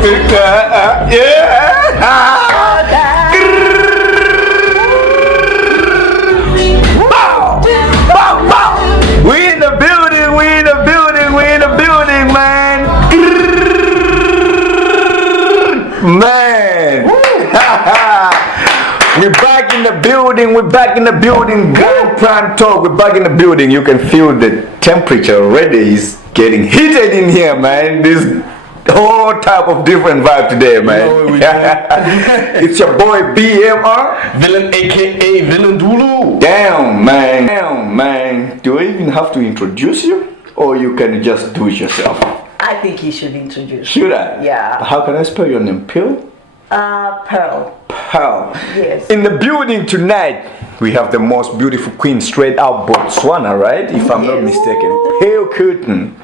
We in the building, we in the building, we in the building, man. Man. We're back in the building, we're back in the building. Grand Prime Talk, we're back in the building. You can feel the temperature already is getting heated in here, man. This whole type of different vibe today, man. It's your boy BMR. Villain aka Villain Dulu. Damn, man. Damn, man. Do I even have to introduce you? Or you can just do it yourself? I think you should introduce. Should I? Yeah. How can I spell your name? Pearl? Pearl. Pearl. Yes. In the building tonight, we have the most beautiful queen straight out Botswana, right? If I'm not mistaken. Pearl Cutten.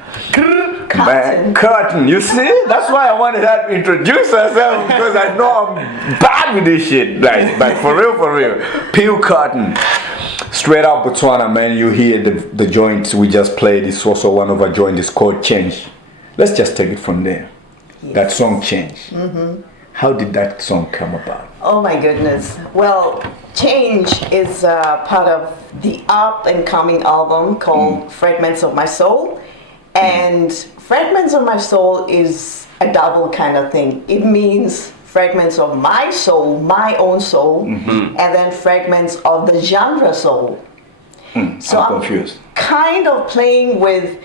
Man, Cutten. You see? That's why I wanted her to introduce herself, because I know I'm bad with this shit. Like for real, for real. Pearl Cutten. Straight out Botswana, man. You hear the joints we just played. It's also one of our joints. It's called Change. Let's just take it from there. Yes. That song Change. Mm-hmm. How did that song come about? Oh my goodness. Well, Change is part of the up and coming album called Fragments of My Soul. And Fragments of My Soul is a double kind of thing. It means fragments of my soul, my own soul, and then fragments of the genre soul. So I'm confused. Kind of playing with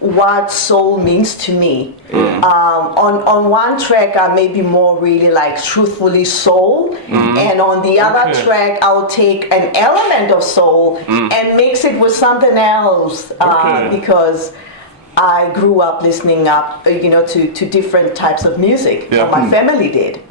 what soul means to me. On one track I may be more really like truthfully soul, and on the other track I'll take an element of soul and mix it with something else, because I grew up listening to different types of music. My family did.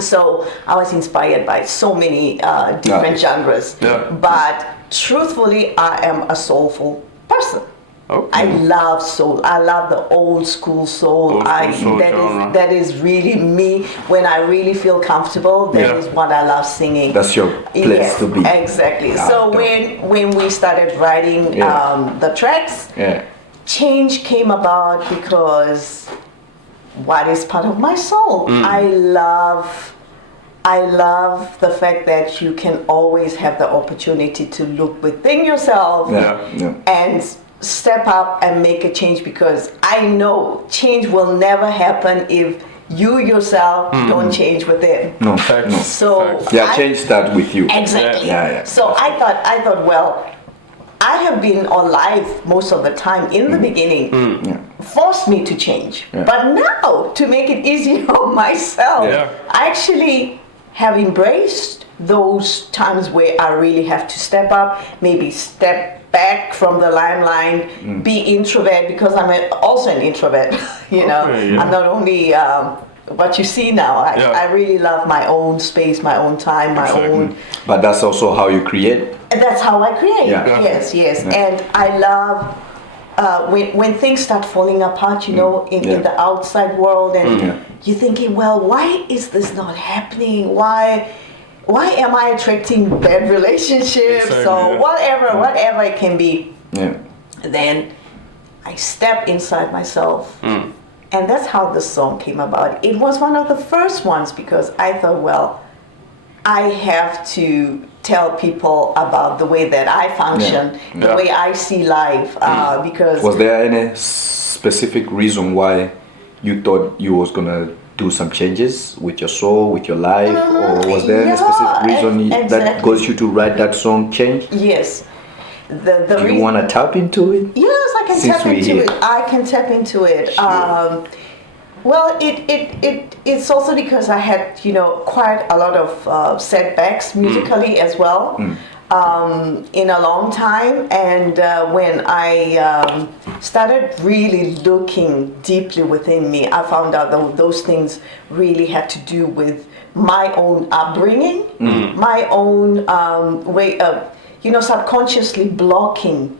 So I was inspired by so many different genres. But truthfully, I am a soulful person. I love soul. I love the old school soul. That is really me. When I really feel comfortable, that is what I love singing. That's your place to be. Exactly. So when we started writing the tracks, Change came about because what is part of my soul? I love the fact that you can always have the opportunity to look within yourself and step up and make a change, because I know change will never happen if you yourself don't change within. No. So change starts with you. Exactly. So I thought, well, I have been alive most of the time in the beginning, forced me to change. But now, to make it easier on myself, I actually have embraced those times where I really have to step up, maybe step back from the limelight, be introvert, because I'm also an introvert. I'm not only what you see now. I really love my own space, my own time, my own. But that's also how you create. That's how I create. Yes. And I love when things start falling apart, in the outside world, and you're thinking, well, why is this not happening? Why am I attracting bad relationships or whatever it can be? Then I step inside myself. And that's how the song came about. It was one of the first ones, because I thought, well, I have to tell people about the way that I function, the way I see life. Because was there any specific reason why you thought you was gonna do some changes with your soul, with your life, or was there any specific reason that caused you to write that song, Change? Yes. Do you want to tap into it? Yes, I can tap into it. I can tap into it. Sure. Well, it's also because I had quite a lot of setbacks musically as well in a long time, and when I started really looking deeply within me, I found out that those things really had to do with my own upbringing, my own way of subconsciously blocking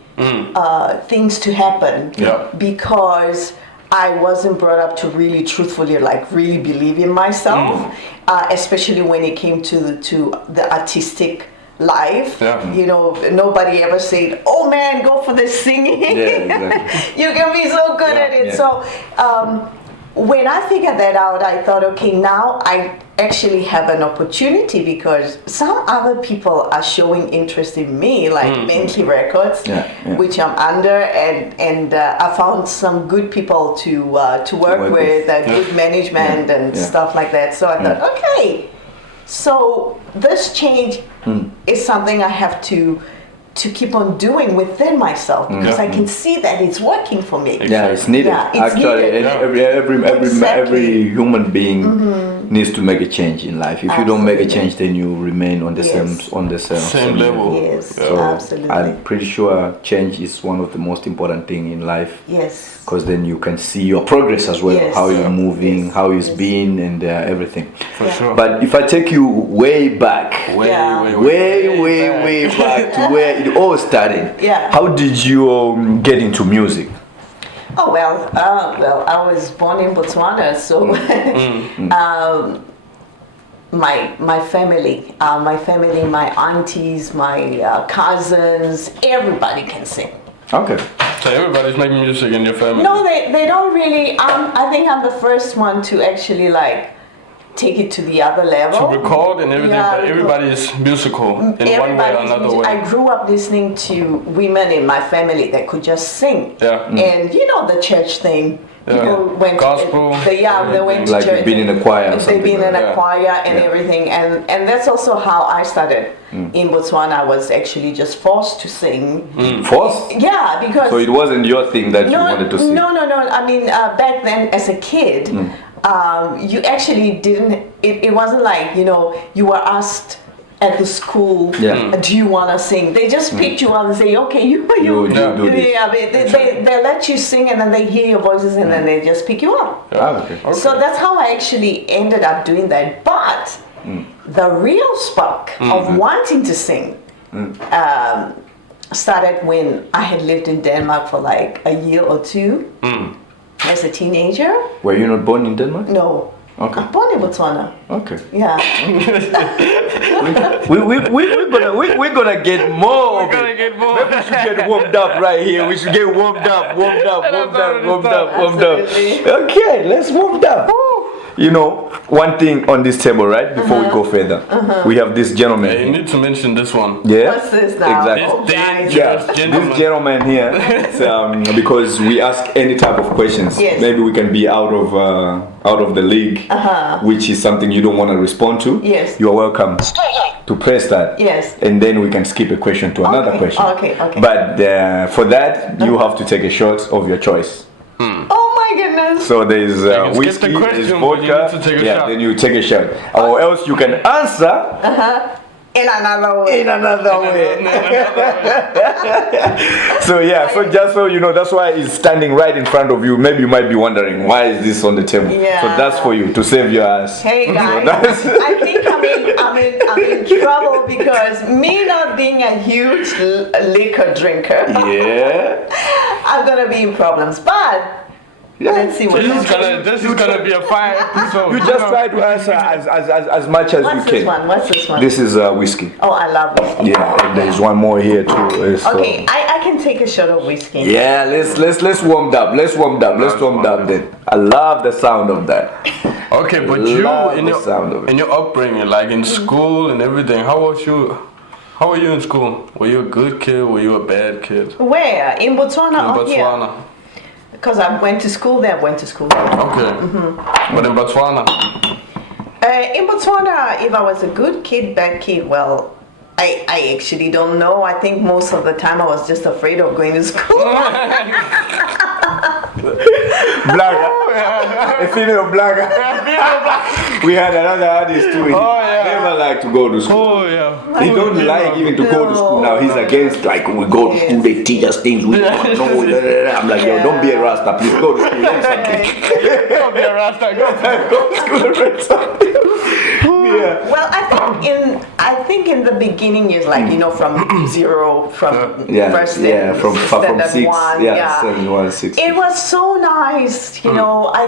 things to happen because I wasn't brought up to really truthfully really believe in myself, especially when it came to the artistic life. Nobody ever said, oh man, go for the singing. Exactly. You can be so good at it. So when I figured that out, I thought, okay, now I actually have an opportunity because some other people are showing interest in me, like Bentley Records, which I'm under, and I found some good people to work with, good management and stuff like that. So I thought, okay, so this change is something I have to keep on doing within myself because I can see that it's working for me. Yeah, it's needed. Yeah, it's Actually, needed. every human being needs to make a change in life. If you don't make a change, then you remain on the same level. Yes, So absolutely. I'm pretty sure change is one of the most important thing in life. Yes. Because then you can see your progress as well, Yes. how you're moving, how it's Yes. been, and everything. For sure. But if I take you way back, way back to where it all started. Yeah. How did you get into music? Oh well, I was born in Botswana, so my family, my aunties, my cousins, everybody can sing. Okay. So everybody's making music in your family? No, they don't really. I think I'm the first one to actually like take it to the other level. To record and everything, Yeah, but everybody is musical in one way or Everybody's another way. I grew up listening to women in my family that could just sing. Yeah. And you know the church thing. People went Gospel. they went to Like church. you've been in a choir or They've something been in like a that. choir and everything. And that's also how I started in Botswana. I was actually just forced to sing. Forced? Yeah, because So it wasn't your thing that you wanted to sing? No. I mean, back then as a kid, you actually didn't. It wasn't like you were asked at the school, do you want to sing? They just picked you up and say, okay, you do this. yeah. They let you sing and then they hear your voices and then they just pick you up. Okay. So that's how I actually ended up doing that. But the real spark of wanting to sing started when I had lived in Denmark for like a year or two as a teenager. Were you not born in Denmark? No. Okay. I'm born in Botswana. Okay. Yeah. We're gonna get more. We're gonna get more. Maybe we should get warmed up right here. We should get warmed up. Absolutely. Okay, let's warm up. One thing on this table, right? Before we go further, we have this gentleman. Hey, you need to mention this one. Yeah. What's this now? Exactly. Oh, This guys. dangerous This gentleman. gentleman here, because we ask any type of questions. Yes. Maybe we can be out of the league, which is something you don't want to respond to. Yes. You are welcome to press that. Yes. And then we can skip a question to another Okay, question. okay. But for that, you have to take a shot of your choice. Oh my goodness. So there is can skip whiskey, the question, there's but you vodka. need to take a yeah, shot. then you take a shot. Or else you can answer In another way. in another way. So just so you know, that's why it's standing right in front of you. Maybe you might be wondering, why is this on the table? Yeah. So that's for you, to save your ass. Hey guys, that's- I think I'm in trouble because me not being a huge liquor drinker, Yeah. I'm gonna be in problems. But let's see what This is gonna be a fire episode. You just try to answer as much as What's you this can. one? What's this one? This is whiskey. Oh, I love whiskey. Yeah, and there's one more here too. So. Okay, I can take a shot of whiskey. Yeah, let's warm up. Let's warm up then. I love the sound of that. Okay, but Love you the sound of it. in your upbringing, like in school and everything, how were you in school? Were you a good kid? Were you a bad kid? Where? In Botswana In or here? Botswana. Because I went to school there, went to school there. Okay. But in Botswana. In Botswana, if I was a good kid, bad kid, well, I actually don't know. I think most of the time I was just afraid of going to school. Blaga. A female blaga. We had another artist too. He never liked to go to school. Oh yeah. He don't like even to go to school now. He's against like we go to school, they teach us things we don't know. I'm like, yo, don't be a rasta, please go to school, learn something. Don't be a rasta. Go to school and learn something. Yeah. Well, I think in the beginning years, like from zero, from first from standard 6, one, 7, 1, 6. It was so nice, I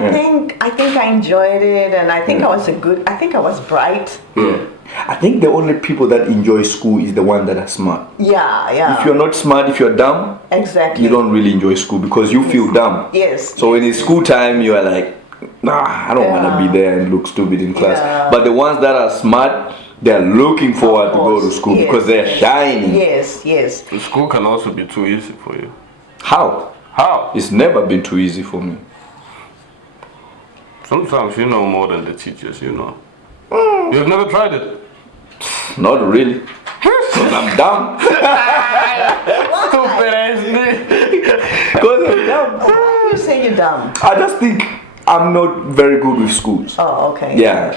think I enjoyed it, and I think I was bright. Yeah. I think the only people that enjoy school is the one that are smart. Yeah. If you're not smart, if you're dumb, Exactly. you don't really enjoy school because you feel dumb. Yes. So when it's school time, you are like, nah, I don't want to Yeah. be there and look stupid in class. Yeah. But the ones that are smart, they're looking forward to go to school Yes, because they're yes. shining. Yes, yes. The school can also be too easy for you. How? How? It's never been too easy for me. Sometimes you know more than the teachers, you know. You've never tried it. Not really. Because I'm dumb. Stupid ass nigga. Because I'm dumb. Why do you say you're dumb? I just think I'm not very good with schools. Oh, okay. Yeah,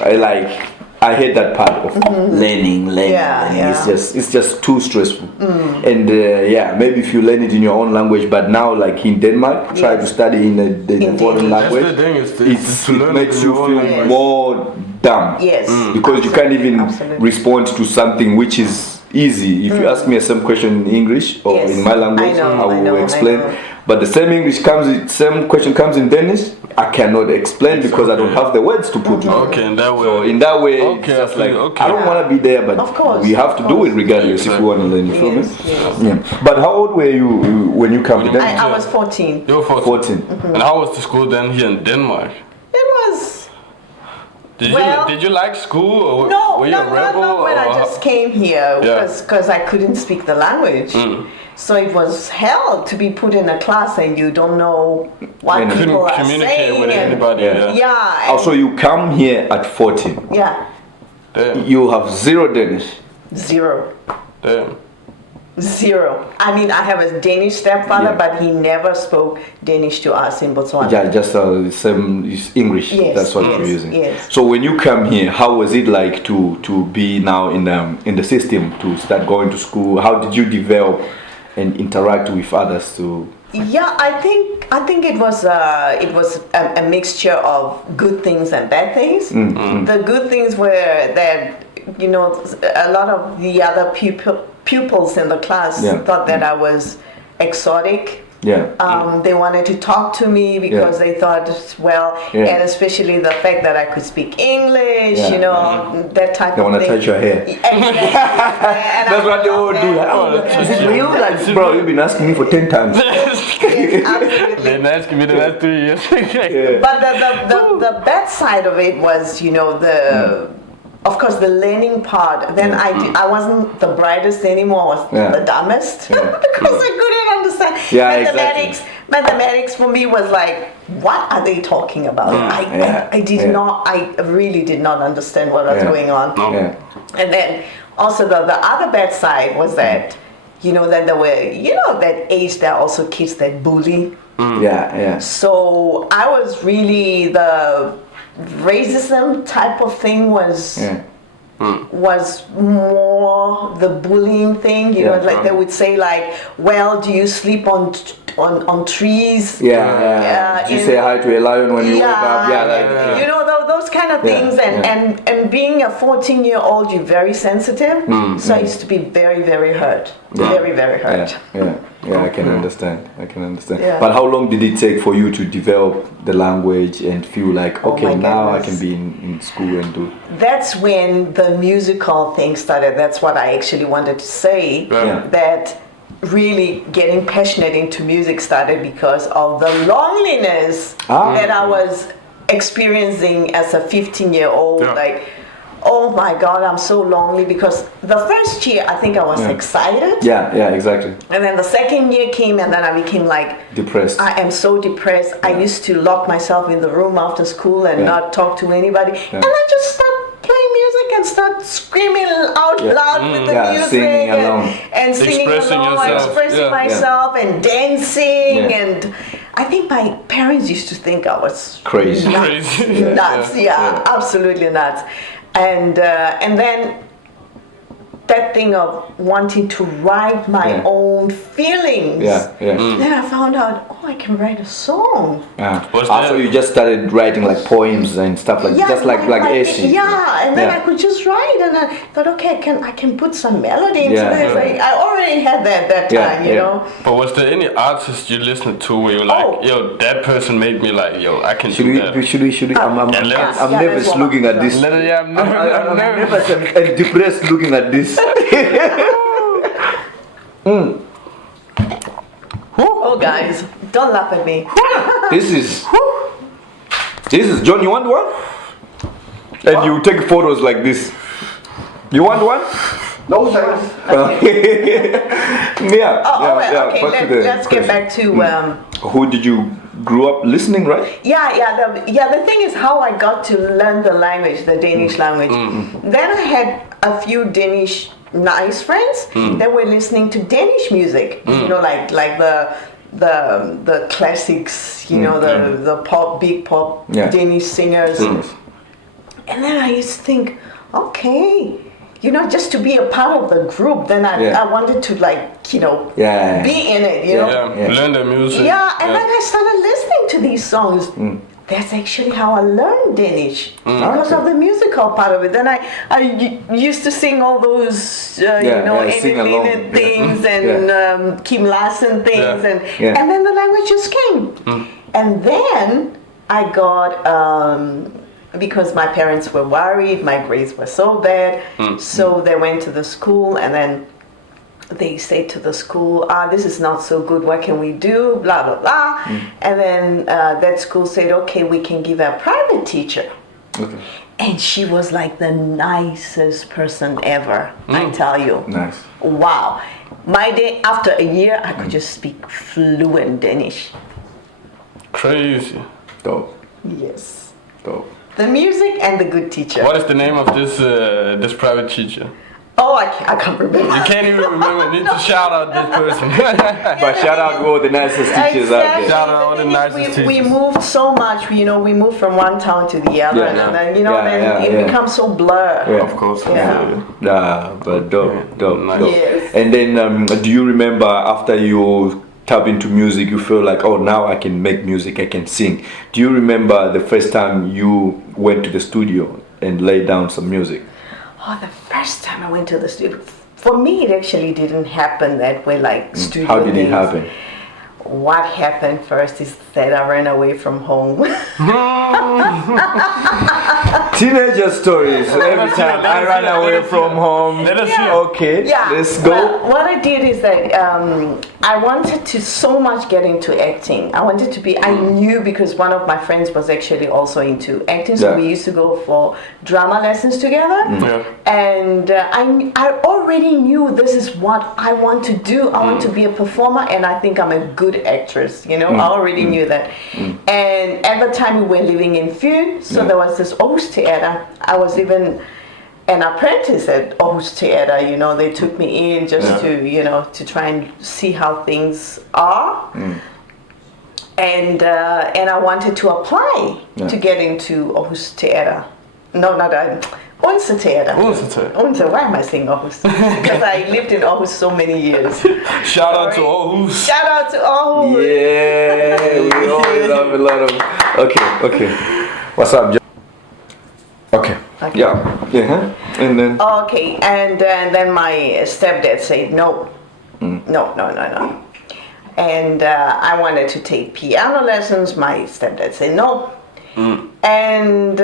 I hate that part of learning. Yeah, learning. yeah. It's just too stressful. And yeah, maybe if you learn it in your own language, but now like in Denmark, try to study in a foreign Danish. language. That's the thing, to It learn makes in you your own feel language. more dumb. Yes. Because you can't even Absolutely. respond to something which is easy. If you ask me a same question in English or Yes. in my language, I know, will I know. explain. But the same question comes in Danish, I cannot explain because I don't have the words to put to it. Okay, in that way. So in that way, Okay, it's just I like feel- okay. I don't want to be there, but Of course, we have to of do it course. regardless if we want to learn. You feel me? Yes, yes. Yeah. But how old were you when you came to Denmark? I was 14. You were 14. 14. And how was the school then here in Denmark? It was Did you like school or no, were you a rebel? not when I or- just came here Yeah. because I couldn't speak the language. So it was hell to be put in a class and you don't know what And people couldn't are communicate saying. with and- anybody. Yeah. Yeah. and- Also, you come here at 14. yeah. Damn. You have zero Danish. Zero. Damn. Zero. I mean, I have a Danish stepfather, Yeah. but he never spoke Danish to us in Botswana. Yeah, just same is English. Yes, That's what yes, you're using. yes. So when you come here, how was it like to be now in the system to start going to school? How did you develop and interact with others to? Yeah, I think it was a mixture of good things and bad things. The good things were that a lot of the other pupils in the class Yeah. thought that I was exotic. Yeah. They wanted to talk to me because they thought, Yeah. and especially the fact that I could speak English, Yeah. that type They of want to thing. touch your hair. Exactly. And That's I what they all do. Like, Oh, is it real? Like, bro, you've been asking me for 10 times. Yes, absolutely. Been asking me the last 3 years. Yeah. But the bad side of it was, of course, the learning part. Then I wasn't the brightest anymore. I was Yeah. the dumbest because I couldn't understand Yeah, mathematics. Mathematics for me was like, what are they talking about? I did Yeah. not. I really did not understand what was Yeah. going on. No. Yeah. And then also the other bad side was that, that there were, that age there are also kids that bully. Yeah. So I was really the racism type of thing was more the bullying thing. Like they would say like, well, do you sleep on trees? Yeah. Did you say hi to a lion when you wake up? Yeah, like those kind of things. And being a 14-year-old, you're very sensitive. So I used to be very, very hurt. Very, very hurt. Yeah, I can understand. Yeah. But how long did it take for you to develop the language and feel like, okay, my now I goodness. can be in school and do? That's when the musical thing started. That's what I actually wanted to say. Yeah. That really getting passionate into music started because of the loneliness that I was experiencing as a 15-year-old. Yeah. Like, oh my God, I'm so lonely, because the first year I think I was excited. Yeah, exactly. And then the second year came and then I became like, Depressed. I am so depressed. I used to lock myself in the room after school and not talk to anybody. And I just start playing music and start screaming out loud with the music singing along. and singing Expressing along, yourself. expressing Yeah. myself and dancing. Yeah. And I think my parents used to think I was Crazy. Crazy. nuts. Yeah, absolutely nuts. And then that thing of wanting to write my own feelings. Yeah. Then I found out, I can write a song. Was Also, that- you just started writing like poems and stuff like just like essays. Yeah, and then Yeah. I could just write, and I thought, okay, I can put some melody into Yeah. this. Like, I already had that time, you know. But was there any artist you listened to where you like, yo, that person made me like, yo, I can Should do we? that? Should we? I'm let's- nervous let's looking at this. Yeah, I'm I'm nervous. nervous and depressed looking at this. Oh, guys, don't laugh at me. This is Jesus, John, you want one? And you take photos like this. You want one? No thanks. Yeah. Okay. Let's get back to. Who did you grew up listening, right? The thing is how I got to learn the language, the Danish language. Then I had a few Danish nice friends that were listening to Danish music. You know, like the classics. You know, the big pop Danish singers. And then I used to think, okay, you know, just to be a part of the group, then I wanted to, like, you know, be in it, you know. Learn the music. Yeah, and then I started listening to these songs. That's actually how I learned Danish, because of the musical part of it. Then I used to sing all those, you know, Eminem things and Kim Larsen things, and then the language just came. And then I got... because my parents were worried, my grades were so bad, so they went to the school, and then they said to the school, this is not so good, what can we do, blah, blah, blah. And then that school said, okay, we can give her a private teacher. Okay. And she was like the nicest person ever, I tell you. Nice. Wow. My day, after a year, I could just speak fluent Danish. Crazy. Dope. Yes. Dope. The music and the good teacher. What is the name of this private teacher? Oh, I can't remember. You can't even remember. You need to shout out this person. But shout out all the nicest teachers out there. Shout out all the nicest teachers. We moved so much, you know, we moved from one town to the other, and then, you know, it becomes so blurred. Yeah. Of course. But dope. Nice. Yes. And then, do you remember after you tap into music, you feel like, oh, now I can make music, I can sing? Do you remember the first time you went to the studio and laid down some music? Oh, the first time I went to the studio, for me it actually didn't happen that way, like studio. How did it things. happen? What happened first is that I ran away from home. Teenager stories. Every time I ran away from home. Let us see. Okay, let's go. Well, what I did is that I wanted to so much get into acting. I wanted to be, I knew because one of my friends was actually also into acting, so we used to go for drama lessons together. And I already knew this is what I want to do. I want to be a performer, and I think I'm a good actress, you know. I already knew that. And at the time we were living in Fyn, so there was this Aarhus Theater. I was even an apprentice at Aarhus Theater, you know. They took me in just to, you know, to try and see how things are. And I wanted to apply to get into Aarhus Theater. No, not Odense Theater. Odense, why am I saying Aarhus? Because I lived in Aarhus so many years. Shout out to Aarhus. Shout out to Aarhus. Yeah, we always have a lot of... Okay. What's up, John? Okay. Yeah. And then... Okay, and then my stepdad said no. No. And I wanted to take piano lessons. My stepdad said no. And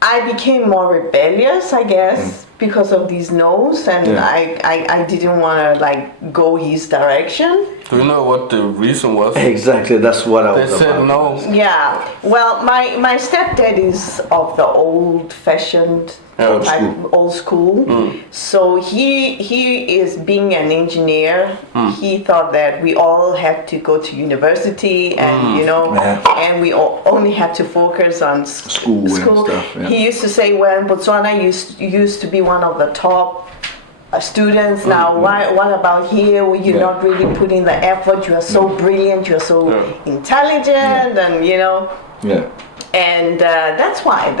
I became more rebellious, I guess, because of these no's, and I didn't want to, like, go his direction. Do you know what the reason was? Exactly, that's what I was They said no. Yeah, well, my stepdad is of the old-fashioned old school. So he is being an engineer. He thought that we all have to go to university, and you know, and we only have to focus on school. And stuff, He used to say, well, Botswana used to be one of the top students. Now, what about here? Well, you're not really putting the effort. You are so brilliant. You are so intelligent, and you know. And that's why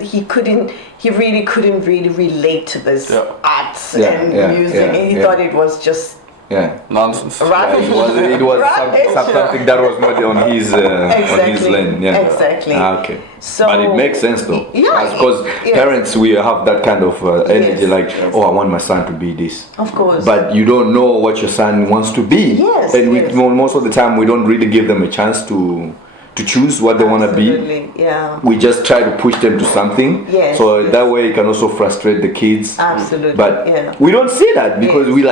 he really couldn't relate to this arts and music. And he thought it was just nonsense. Rubbish. It was something that was not on his lane. Exactly. Okay. So, but it makes sense though. Yeah. Because parents, we have that kind of energy, like, oh, I want my son to be this. Of course. But you don't know what your son wants to be. Yes. And most of the time, we don't really give them a chance to choose what they want to be. Yeah. We just try to push them to something. So that way it can also frustrate the kids. Absolutely. But we don't see that because we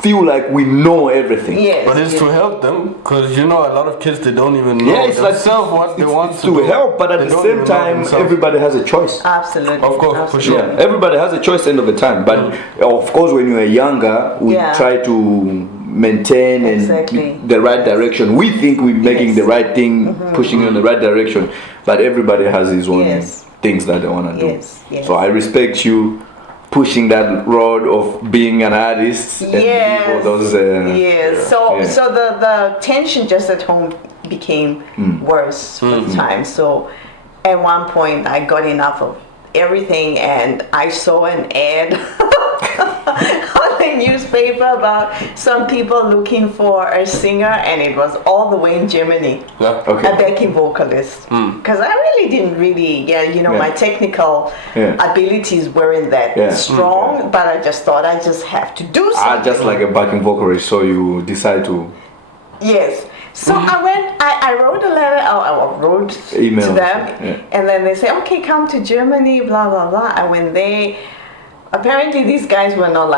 feel like we know everything. Yes. But it's to help them, because a lot of kids, they don't even know Yeah, it's like themselves what they want it's to do. help, but at They the don't same even know time, themselves. everybody has a choice. Absolutely. Of course, for Absolutely. sure. Yeah, everybody has a choice end of the time. But of course, when you are younger, we Yeah. try to maintain Exactly. and the right direction. We think we're making Yes. the right thing, pushing in the right direction, but everybody has his own Yes. things that they want to do. Yes, yes. So I respect you pushing that road of being an artist and Yes. all those. Yes. So yeah. so the tension just at home became worse with time. So at one point I got enough of everything, and I saw an ad on the newspaper about some people looking for a singer, and it was all the way in Germany. Yeah. Okay. A backing vocalist, because I really didn't my technical Yeah. abilities weren't that Yeah. strong, but I just thought I just have to do something. Just like a backing vocalist, so you decide to Yes. So I wrote a letter, I wrote Email, to them, yeah. and then they say, okay, come to Germany, blah, blah, blah. And when apparently these guys were not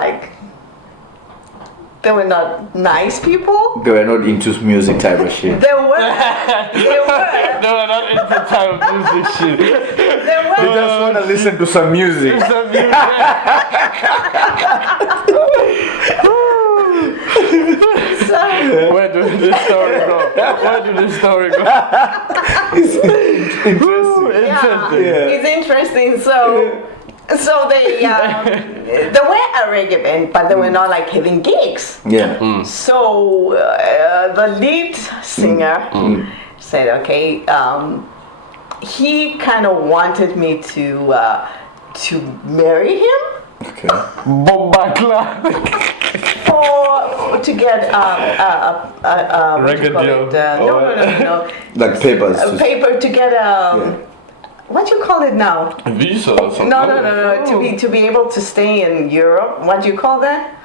they were not nice people. they were not into music type of shit. They were. No, not in the time of music shit. They were. They just want to listen to some music. So, Where did this story go? Where did this story go? Interesting. yeah, it's interesting. So they were a reggae band, but they were not like having gigs. Yeah. So the lead singer said, okay, he kind of wanted me to marry him Okay. Bombakla. to get what do you Record call deal. it? No. Like papers. A paper to get what do you call it now? Visa or something. No. To be able to stay in Europe. What do you call that?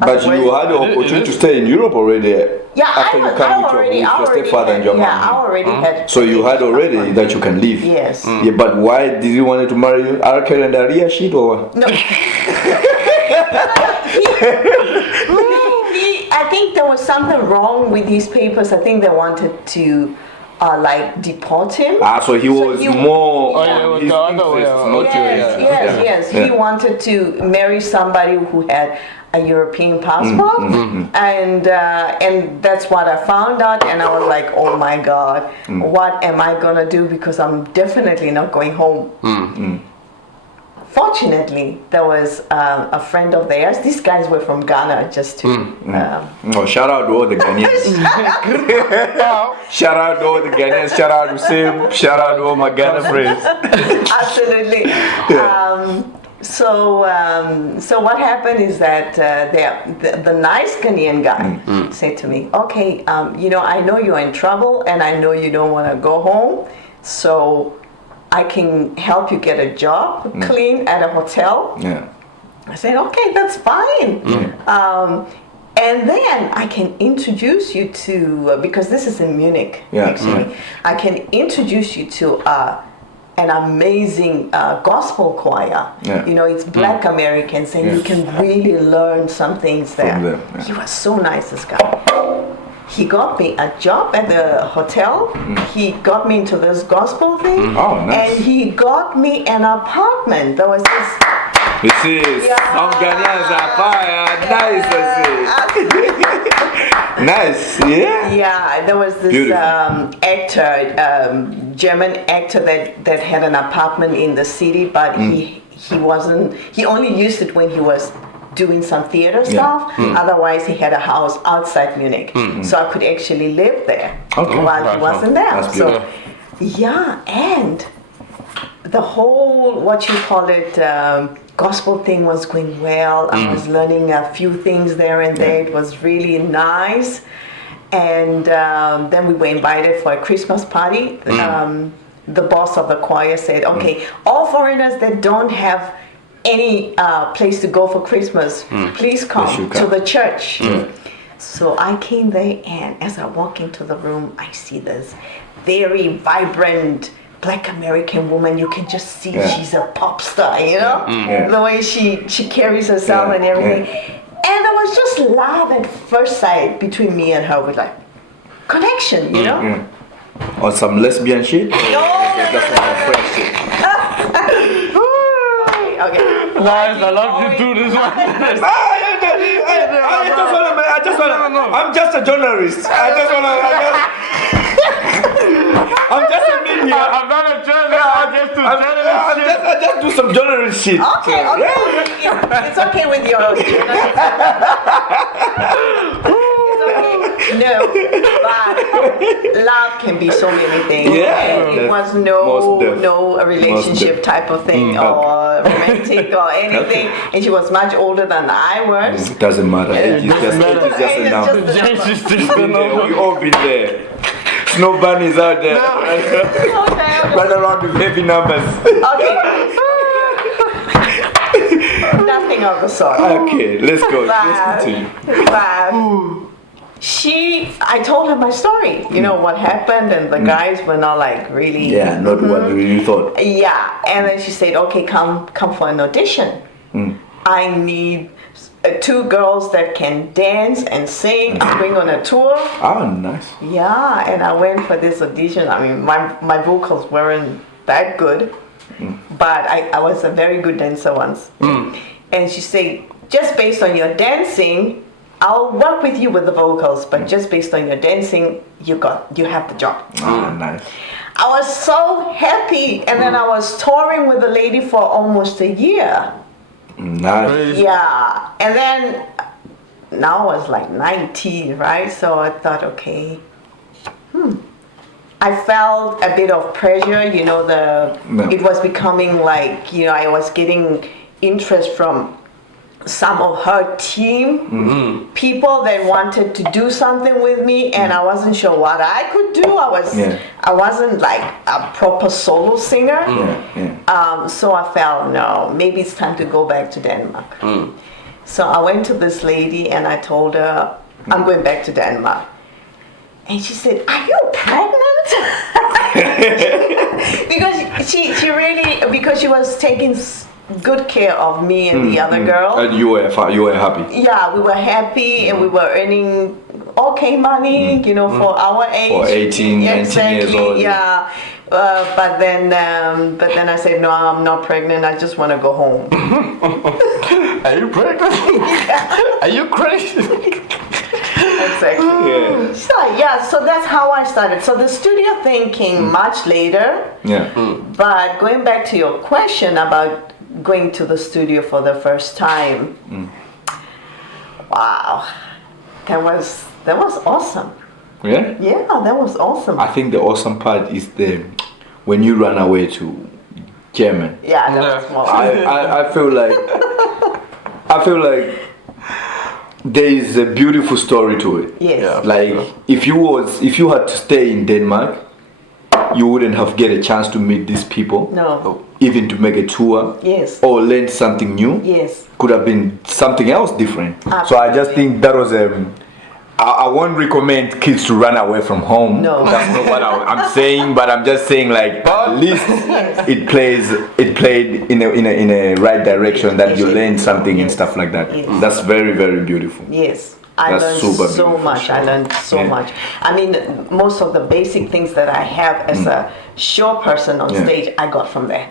But you had the opportunity to stay in Europe already. Yeah, after you come with your stepfather and your yeah, mom. I already had. So you had already that you can leave. Yes. Yeah, but why did you want to marry Erykah and Aria shit or what? No. I think there was something wrong with these papers. I think they wanted to deport him. So he was more. Oh, yeah, it was his the other way interest, around. not Yes, yours. yes. Yeah. He wanted to marry somebody who had a European passport, and that's what I found out. And I was like, oh my God, what am I gonna do? Because I'm definitely not going home. Fortunately, there was a friend of theirs. These guys were from Ghana, just to. Oh, shout out to all the Ghanaians. Shout out to all the Ghanaians. Shout out to Sim. Shout out to all my Ghana friends. Absolutely. So what happened is that the nice Ghanaian guy said to me, okay, I know you're in trouble and I know you don't want to go home, so I can help you get a job, clean at a hotel. Yeah. I said, okay, that's fine. And then I can introduce you to, because this is in Munich, actually, I can introduce you to an amazing gospel choir. Yeah. It's Black Americans, and you can really learn some things there. From them, yeah. He was so nice, this guy. He got me a job at the hotel. He got me into this gospel thing. Oh, nice. And he got me an apartment. There was this. This is some Ghanaians are fire. Nice, I say. Nice, yeah. Yeah, there was this German actor that had an apartment in the city, but he only used it when he was doing some theater stuff. Otherwise, he had a house outside Munich, so I could actually live there while he wasn't there. That's So, and the whole gospel thing was going well. I was learning a few things there and there. It was really nice. And then we were invited for a Christmas party. The boss of the choir said, okay, all foreigners that don't have any place to go for Christmas, please come to the church. So I came there, and as I walk into the room, I see this very vibrant Black American woman. You can just see she's a pop star, the way she carries herself and everything. And there was just love at first sight between me and her, with like connection, you know. Or some lesbian shit? No, That's some French shit. Okay. Guys, I love you too. This one. I'm just a journalist. I'm just a media. I'm not a journalist. I just do some journalist shit. Okay. It's okay with your journalism. It's okay. No, but love can be so many things. Yeah. And it was no a relationship type of thing or romantic or anything. And she was much older than I was. It doesn't matter. It's just a number. We all been there. Snow bunnies out there. Run around with heavy numbers. Okay. Nothing of the sort. Okay, let's go. Let's But continue. I told her my story. You know what happened, and the guys were not like really. Yeah, not what you thought. Yeah, and then she said, "Okay, come for an audition. I need 2 girls that can dance and sing. I'm going on a tour." Oh, nice. Yeah, and I went for this audition. I mean, my vocals weren't that good, but I was a very good dancer once. And she said, "Just based on your dancing, I'll work with you with the vocals, but just based on your dancing, you have the job." Oh, nice. I was so happy, and then I was touring with the lady for almost a year. Nice. Yeah, and then now I was like 19, right? So I thought, okay, I felt a bit of pressure, you know, it was becoming like, you know, I was getting interest from some of her team, people that wanted to do something with me, and I wasn't sure what I could do. I wasn't like a proper solo singer. So I felt, no, maybe it's time to go back to Denmark. So I went to this lady and I told her, I'm going back to Denmark. And she said, "Are you pregnant?" because she was taking good care of me and the other girl. And you were happy. Yeah, we were happy and we were earning okay money, you know, for our age. For 18, 19 years old. Yeah. But then I said, "No, I'm not pregnant. I just want to go home." Are you pregnant? Are you crazy? Exactly. So that's how I started. So the studio thing came much later. Yeah. But going back to your question about going to the studio for the first time, wow, that was awesome. Yeah? Yeah, that was awesome. I think the awesome part is when you run away to German. Yeah, that was more. I feel like there is a beautiful story to it. Yes. Yeah. Like if you had to stay in Denmark, you wouldn't have get a chance to meet these people. No. Even to make a tour. Yes. Or learn something new. Yes. Could have been something else different. Absolutely. So I just think that was I won't recommend kids to run away from home. No. That's not what I'm saying, but I'm just saying like at least it played in a right direction that you learn something and stuff like that. Yes. That's very, very beautiful. Yes. I That's learned super so beautiful. much. I learned so much. I mean, most of the basic things that I have as a show person on stage, I got from there.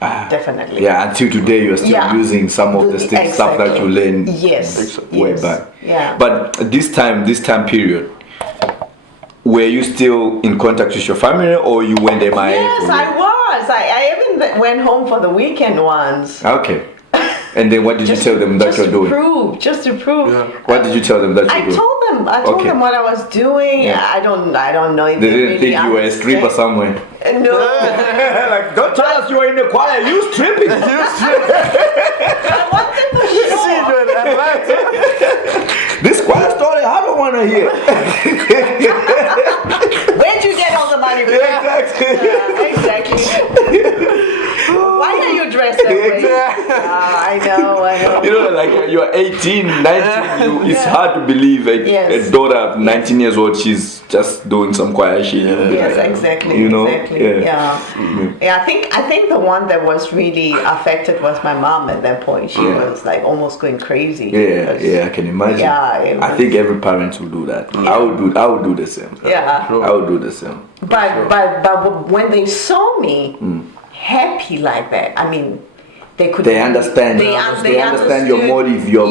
Definitely. Yeah, until today you're still using some of the stuff that you learned way back. Yeah. But this time period, were you still in contact with your family or you went MIA? Yes, I was. I even went home for the weekend once. Okay. And then what did you tell them that you're doing? Just to prove. Yeah. What did you tell them that you're I doing? told them what I was doing. Yeah. I don't know if They didn't really think you were a stripper understand. somewhere. No. Like, don't tell us you were in the choir. You stripping. I want them to show. This choir story, I don't want to hear. Where'd you get all the money? Exactly. Exactly. Why are you dressed that way? Exactly. I know. You know, like like you're 18, 19. It's hard to believe a daughter of 19 years old. She's just doing some quiet shit. Yes, exactly. You know? Exactly. Yeah. I think the one that was really affected was my mom at that point. She was like almost going crazy. Yeah, I can imagine. Yeah, I think every parent will do that. Yeah. I would do the same. Yeah. I would do the same. But when they saw me happy like that, I mean, They understand. They understand your motive. Your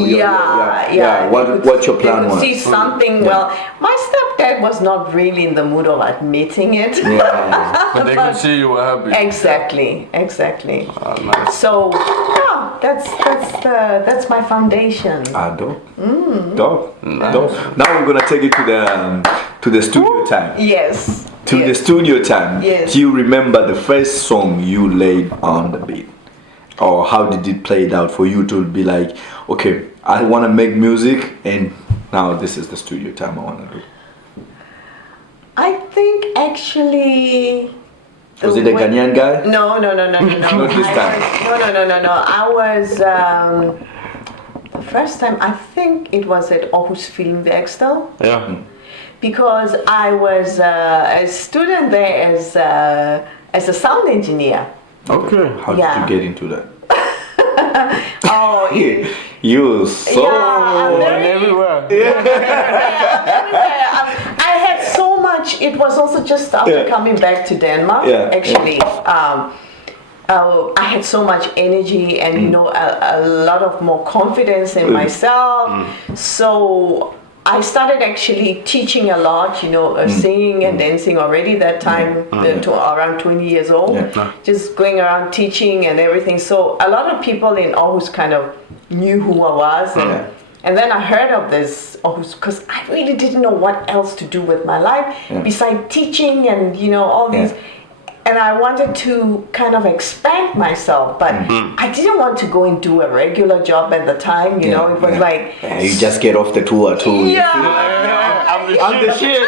what your plan they could was. see something. Well, my stepdad was not really in the mood of admitting it. Yeah. But they could see you were happy. Exactly. Oh, nice. So yeah, that's my foundation. Dope. Dope. Now we're gonna take it to the studio time. Yes. To the studio time. Yes. Do you remember the first song you laid on the beat? Or how did it play out for you to be like, okay, I want to make music and now this is the studio time I want to do? I think actually. Was it a Ghanaian guy? No. Not this time. No. I was the first time. I think it was at Aarhus Filmværksted. Yeah. Because I was a student there as a sound engineer. Okay. How did you get into that? Oh, You so I'm very- everywhere. I had so much. It was also just after coming back to Denmark. Actually, I had so much energy and a lot of more confidence in myself. So I started actually teaching a lot, singing and dancing already that time, to around 20 years old. Just going around teaching and everything. So a lot of people in Aarhus kind of knew who I was. And then I heard of this Aarhus because I really didn't know what else to do with my life besides teaching and, all these. And I wanted to kind of expand myself, but I didn't want to go and do a regular job at the time, it was like... you just get off the tour too. I'm the shit.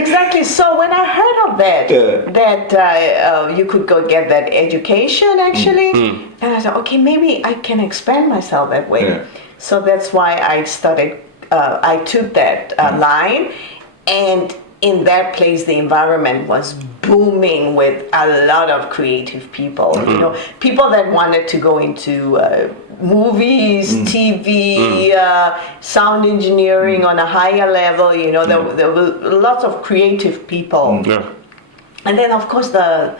Exactly. So when I heard of that, you could go get that education actually, and I thought, okay, maybe I can expand myself that way. So that's why I started, I took that line. And in that place, the environment was booming with a lot of creative people. People that wanted to go into movies, TV, sound engineering on a higher level. There were lots of creative people. And then, of course, there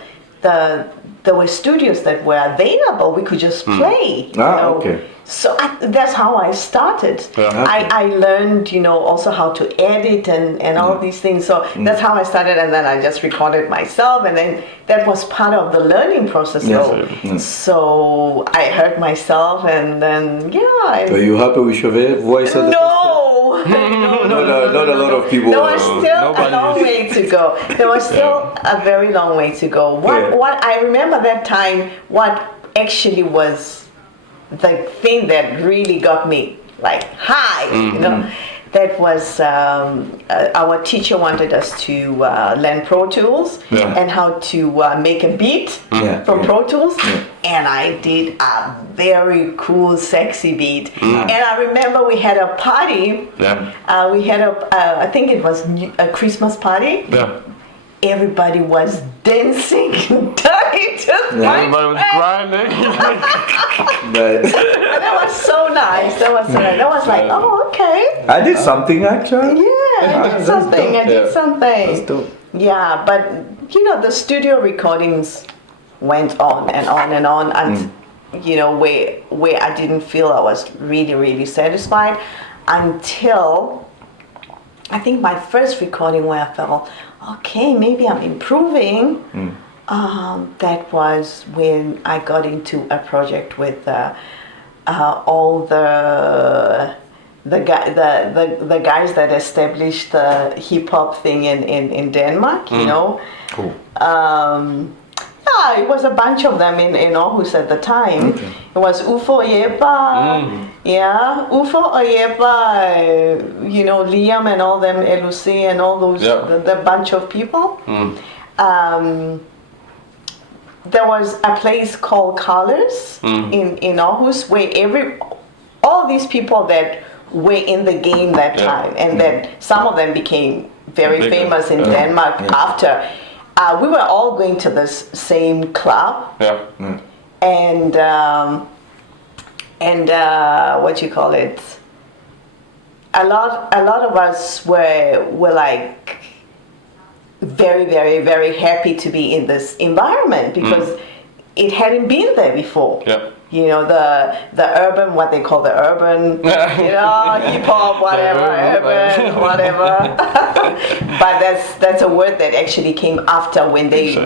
were studios that were available. We could just play. Okay. So that's how I started. I learned, also how to edit and all these things. So that's how I started, and then I just recorded myself, and then that was part of the learning process. So I heard myself, and then Were you happy with your voice? At the no, not a lot of people. There was still a long way to go. There was still a very long way to go. What I remember that time, what actually was the thing that really got me like high, that was our teacher wanted us to learn Pro Tools and how to make a beat from Pro Tools, and I did a very cool, sexy beat. And I remember we had a party. We had I think it was a Christmas party. Everybody was dancing, everybody was grinding. That was so nice. That was like, oh, okay. I did something actually. Yeah, I did something. That's dope. Yeah, but the studio recordings went on and on and on, and where I didn't feel I was really, really satisfied until I think my first recording where I felt, okay, maybe I'm improving. That was when I got into a project with all the guys that established the hip hop thing in Denmark. Cool. It was a bunch of them in Aarhus at the time. Okay. It was Ufo Yepa, Ufo Yepa, Liam and all them, LUC and all those, the bunch of people. there was a place called Colors in Aarhus where all these people that were in the game that time, and then some of them became very famous in Denmark after. We were all going to this same club. Yeah. And what you call it? A lot of us were like very, very, very happy to be in this environment because it hadn't been there before. Yeah. You know, the urban, what they call the urban, you know, hip hop, whatever, urban, whatever. But that's a word that actually came after when they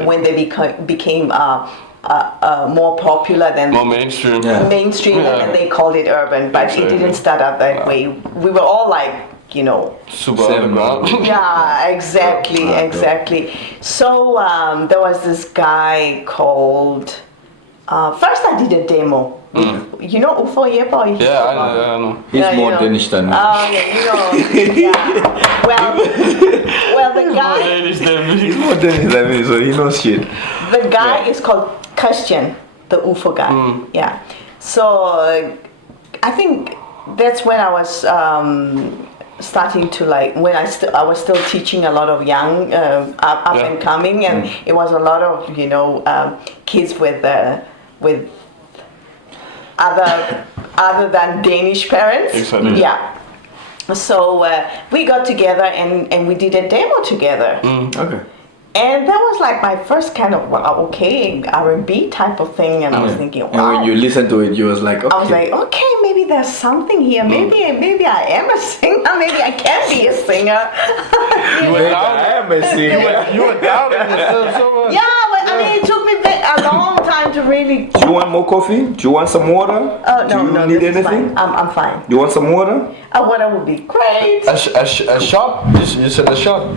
became more popular than more mainstream. Mainstream, and then they called it urban. But it didn't start out that way. We were all like, you know, super underground. Yeah, exactly. So there was this guy called. First, I did a demo. You know Ufo Yepa? Yeah, I know. He's more Danish than me. Oh, yeah, you know. Yeah. Well, the guy. He's more Danish than me, so he knows shit. The guy is called Christian, the UFO guy. Yeah. So I think that's when I was starting to like when I was still teaching a lot of young up and coming, and it was a lot of kids with other than Danish parents. Exactly. Yeah. So we got together and we did a demo together. Okay. And that was like my first kind of R&B type of thing, and I was thinking, wow. And when you listen to it, you was like, okay. I was like, okay, maybe there's something here. Maybe I am a singer. Maybe I can be a singer. You were down. I am a singer. You were down in yourself so much. Yeah, but I mean, it took me a long time to really. Do you want more coffee? Do you want some water? Oh Do you no, need this is anything? fine. I'm fine. You want some water? Water would be great. A shot? You said a shot.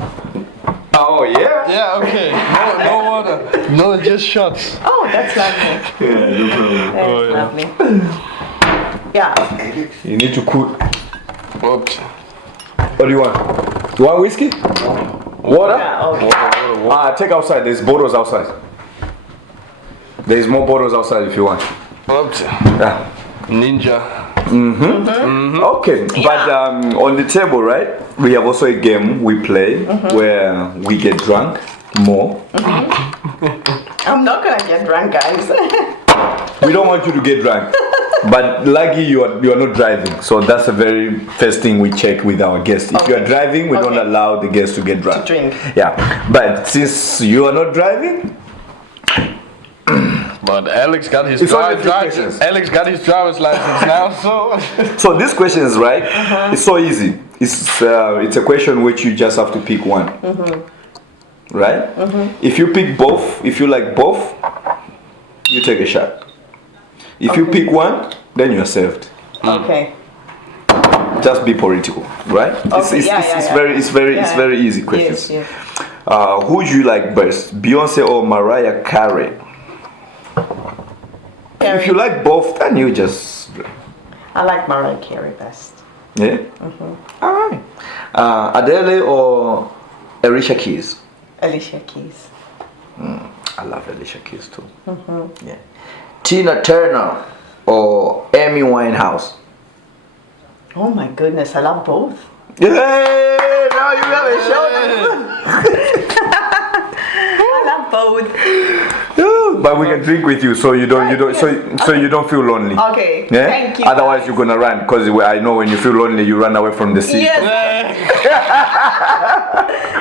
Oh yeah. Yeah, okay. No water. No, just shots. Oh, that's lovely. Yeah, no problem. That's lovely. Yeah. You need to cook. Oops. What do you want? You want whiskey? Water? Yeah, okay. Water. Take outside. There's bottles outside. There's more bottles outside if you want. Oops. Yeah. Ninja. Okay, but on the table, right? We have also a game we play where we get drunk more. I'm not gonna get drunk, guys. We don't want you to get drunk, but lucky you are not driving. So that's the very first thing we check with our guests. If you are driving, we don't allow the guests to get drunk. To drink. Yeah, but since you are not driving. But Alex got his It's only three driver's questions. Alex got his driver's license now, so So this question is right. It's so easy. It's a question which you just have to pick one. Right? If you pick both, if you like both, you take a shot. If you pick one, then you're served. Okay. Just be political, right? It's very easy questions. Yes. Who would you like best, Beyonce or Mariah Carey? If you like both, then you just. I like Mariah Carey best. Yeah. All right. Adele or Alicia Keys? Alicia Keys. I love Alicia Keys too. Yeah. Tina Turner or Amy Winehouse? Oh my goodness, I love both. Yay! Now you have a show. I love both. But we can drink with you, so you don't feel lonely. Okay. Yeah? Thank you. Otherwise, you're gonna run, because I know when you feel lonely, you run away from the sea. Yes.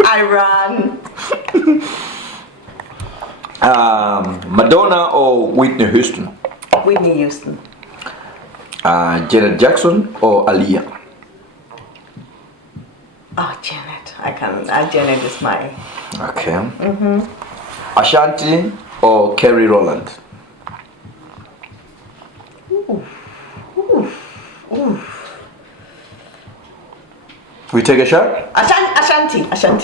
I run. Madonna or Whitney Houston? Whitney Houston. Janet Jackson or Aaliyah? Oh, Janet. I can't. Janet is my. Okay. Ashanti or Kerry Rowland? Ooh. We take a shot? Ashanti. take a shot.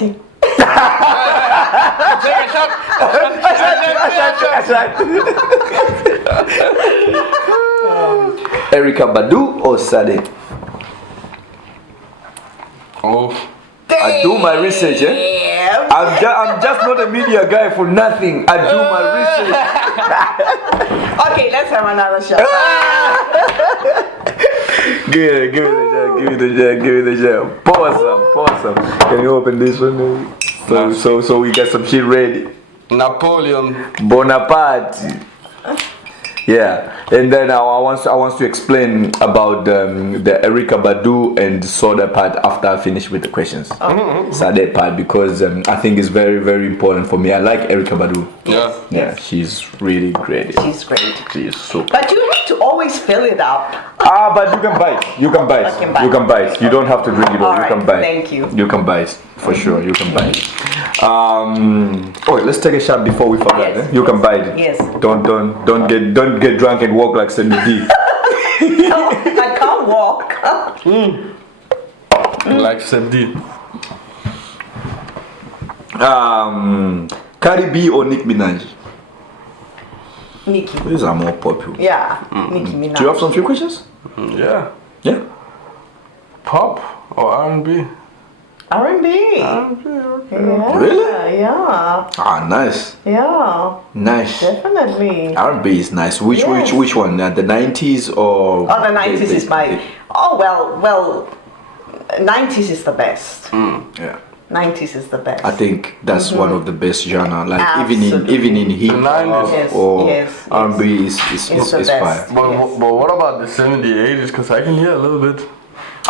Erykah Badu or Sade? Oh. I do my research, Yeah. I'm just not a media guy for nothing. I do my research. Okay, let's have another shot. Give me the shot. Pour some. Can you open this one? So we get some shit ready. Napoleon Bonaparte. Yeah, and then I want to explain about the Erykah Badu and Soda part after I finish with the questions. So that part, because I think it's very, very important for me. I like Erykah Badu. Yeah, she's really great. She's great. She's so. But you have to always fill it up. But you can buy it. You can buy it. You don't have to drink it all. You can buy it. Thank you. You can buy it for sure. You can buy it. Let's take a shot before we forget. Yes. You can buy it. Yes. Don't get drunk and walk like Cindy D. No, I can't walk. like Sandy. Cardi B or Nicki Minaj? Nicki. These are more popular. Yeah, Nicki Minaj. Do you have some few questions? Yeah. Yeah. Pop or R&B? R&B. Okay. Yeah. Really? Yeah. Ah, nice. Yeah. Nice. Definitely. R&B is nice. Which one? The 90s or? Oh, the 90s is my. Oh well. 90s is the best. Yeah. 90s is the best. I think that's one of the best genre. Like Absolutely. even in hip The 90s. hop or Yes. R&B is the fire. best. But what about the 70s, 80s? Because I can hear a little bit.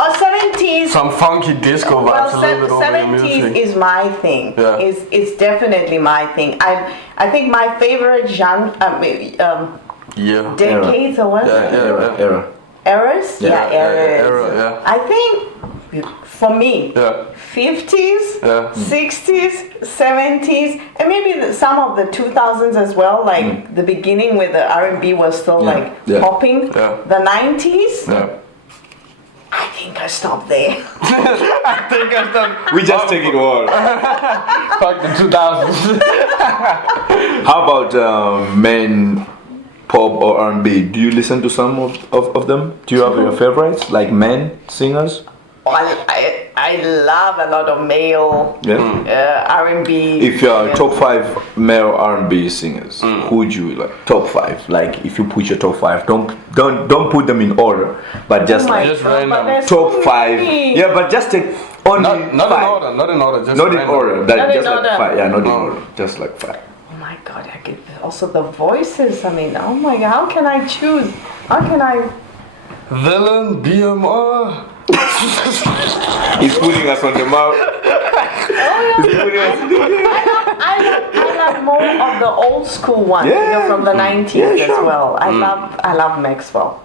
Oh, 70s. Some funky disco vibes a little bit over your 70s music. is my thing. Yeah. It's definitely my thing. I think my favorite genre, Yeah. decades or what? Era. Eras? Yeah. Eras. Era, yeah. I think for me, Yeah. 50s, Yeah. 60s, 70s, and maybe some of the 2000s as well. Like the beginning where the R&B was still popping. Yeah. The 90s. Yeah. I think I stopped there. I think I've done. We just take it all. Fuck the 2000s. How about men, pop or R&B? Do you listen to some of them? Do you have your favorites, like men singers? I love a lot of male R&B. If you are top 5 male R&B singers, who would you like? Top 5. Like if you put your top 5, don't put them in order, but just Just random. top 5. Yeah, but just take only Not 5. in order. Not in order. Just Not in random. order. That Not in just like order. 5. Yeah, not in order. Just like 5. Oh my God! I get also the voices. I mean, oh my God! How can I choose? How can I? Villain, BMR. He's putting us on the map. He's putting us. I love more of the old school ones, from the 90s as well. I love Maxwell.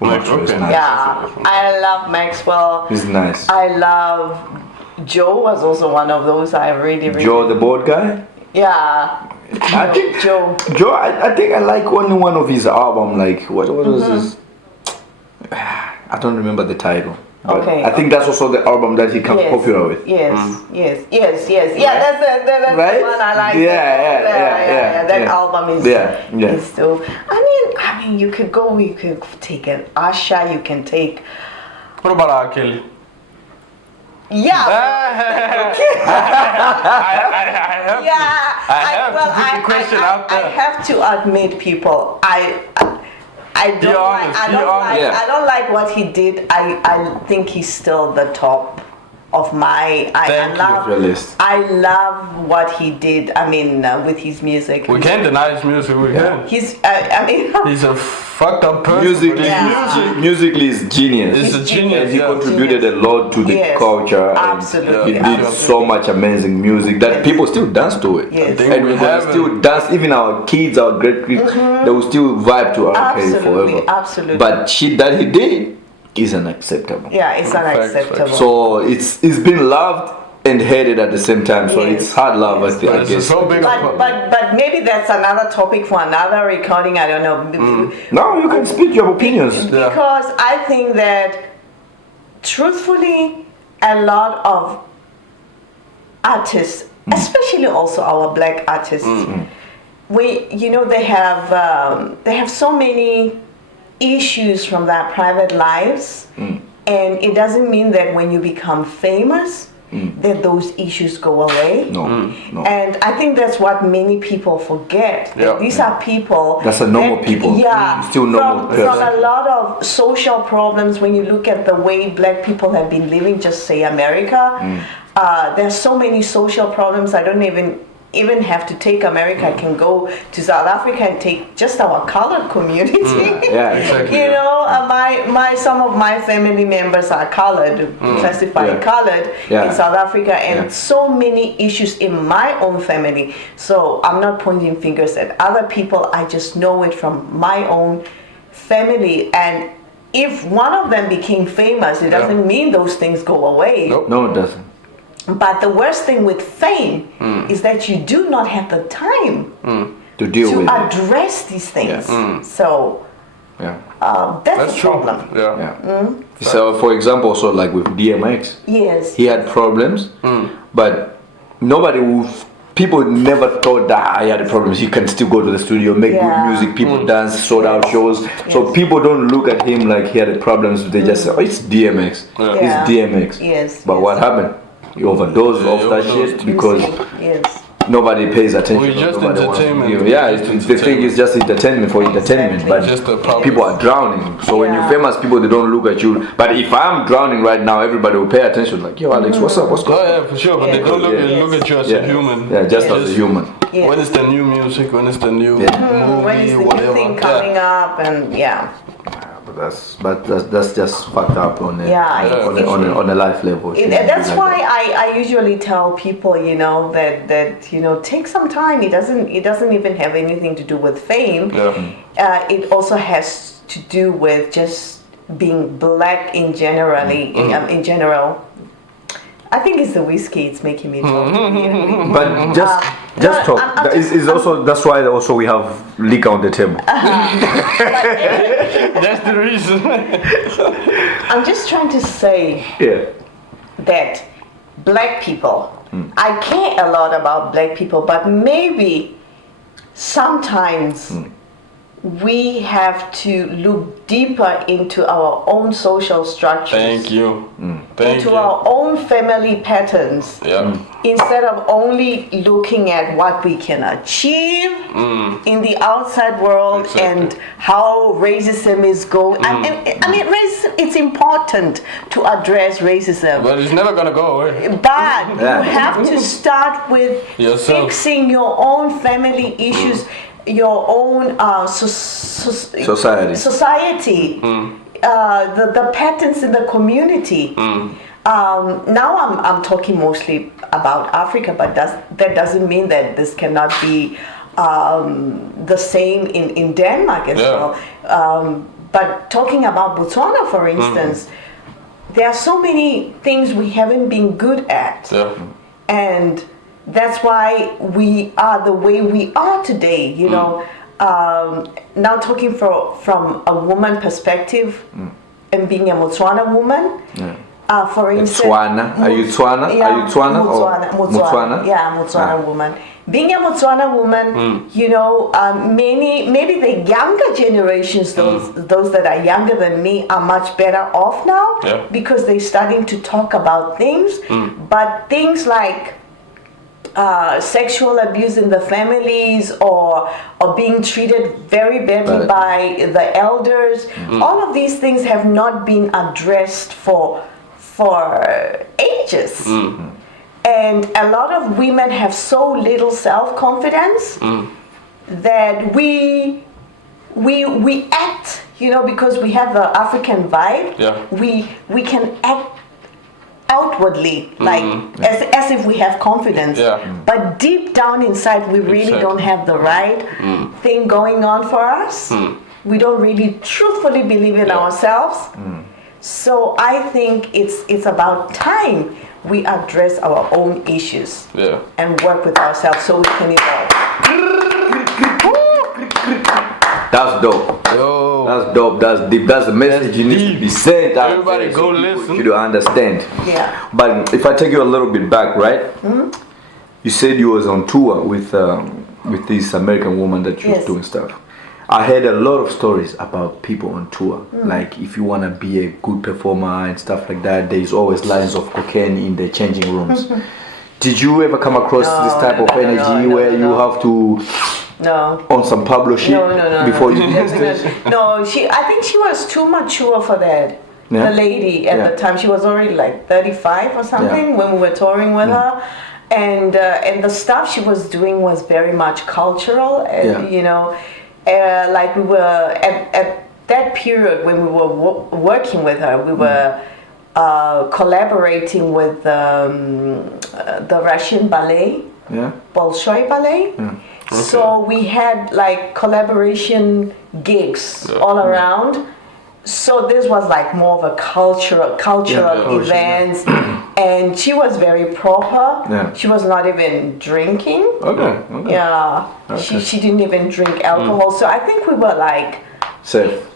Okay. Yeah, I love Maxwell. He's nice. I love Joe was also one of those I really Joe the board guy? yeah. I think Joe. I think I like only one of his album. Like what was his? I don't remember the title. But Okay. I think that's also the album that he comes popular with. Yes. Yeah, that's the Right? one I like. Yeah. That album is Yeah. is still. I mean, you could take an Asha. You can take. What about R. Kelly? Yeah. I have to put the question out there. I have to admit, people, I don't like what he did. I think he's still the top of my. I love what he did. I mean, with his music. We can't deny his music. We can. He's. He's a fucked up person. Musically is genius. He's a genius. And he contributed a lot to the culture. Absolutely. And he did so much amazing music that people still dance to it. Yes. And we're gonna still dance. Even our kids, our great kids, they will still vibe to R. Kelly forever. Absolutely. But shit that he did is unacceptable. Yeah, it's unacceptable. So it's been loved and hated at the same time. So it's hard love, I guess. So big but maybe that's another topic for another recording. I don't know. No, you can speak your opinions. Because I think that, truthfully, a lot of artists, especially also our black artists, they have so many issues from their private lives, and it doesn't mean that when you become famous that those issues go away. No. And I think that's what many people forget. Yeah. These are people. That's a normal people. Yeah. Still normal From person. a lot of social problems, when you look at the way black people have been living, just say America, there's so many social problems. I don't even have to take America. I can go to South Africa and take just our colored community. Yeah, exactly. You know, some of my family members are colored, classified colored in South Africa, and so many issues in my own family. So I'm not pointing fingers at other people. I just know it from my own family. And if one of them became famous, it doesn't mean those things go away. Nope. No, it doesn't. But the worst thing with fame is that you do not have the time To deal with it. address these things. So that's the true. problem. Yeah. So, for example, so like with DMX, Yes. he had problems, but people never thought that he had problems. He can still go to the studio, make good music, people dance, sold out shows. So people don't look at him like he had problems. They just say, oh, it's DMX. It's DMX. Yes. But what happened? He overdosed off that shit because nobody pays attention. Well, just Nobody wants to entertainment. hear. Yeah, the thing is just entertainment for entertainment, but Just the problem. people are drowning. So when you're famous, people they don't look at you. But if I'm drowning right now, everybody will pay attention. Like, yo, Alex, what's up? What's going on? Oh yeah, for sure. But they don't look at you as a human. Yeah, just as a human. Yes. When is the new music? When is the new When is movie? the new Whatever. thing coming up? And But that's just fucked up on a life level. that's why I usually tell people, you know, that you know, take some time. It doesn't even have anything to do with fame. Yeah. It also has to do with just being black in generally. In general, I think it's the whiskey. It's making me talk. But just talk. That's why also we have liquor on the table. That's the reason. I'm just trying to say that black people, I care a lot about black people, but maybe sometimes we have to look deeper into our own social structures. Thank you. Into our own family patterns. Yeah. Instead of only looking at what we can achieve in the outside world and how racism is going. I mean, racism, it's important to address racism. But it's never gonna go away. But you have to start with fixing your own family issues, your own society, the patterns in the community. Now I'm talking mostly about Africa, but that doesn't mean that this cannot be the same in Denmark as well. But talking about Botswana, for instance, there are so many things we haven't been good at. And that's why we are the way we are today, you know. Now talking from a woman perspective and being a Motswana woman, for instance... Tswana. Are you Tswana? Yeah, Are you Tswana? Motswana. Yeah, Motswana woman. Being a Motswana woman, you know, maybe the younger generations, those that are younger than me, are much better off now because they're starting to talk about things. But things like sexual abuse in the families or being treated very badly by the elders, all of these things have not been addressed for ages. And a lot of women have so little self-confidence that we act, you know, because we have the African vibe, we can act outwardly like as if we have confidence, but deep down inside we really don't have the right thing going on for us. We don't really truthfully believe in ourselves. So I think it's about time we address our own issues and work with ourselves so we can evolve. That's dope. Yo. That's dope. That's deep. That's the message you need to be sent out. Everybody go listen. You to understand. Yeah. But if I take you a little bit back, right? You said you was on tour with this American woman that you was doing stuff. I heard a lot of stories about people on tour. Like if you want to be a good performer and stuff like that, there's always lines of cocaine in the changing rooms. Did you ever come across this type of energy where you have to on some Pablo shit before you get stage? No, I think she was too mature for that. Yeah. The lady at the time, she was already like 35 or something when we were touring with her. And the stuff she was doing was very much cultural, you know. Like we were at that period when we were working with her, we were collaborating with the Russian ballet, Bolshoi ballet. So we had like collaboration gigs all around. So this was like more of a cultural events, and she was very proper. She was not even drinking. Okay. Yeah, she didn't even drink alcohol. So I think we were like safe.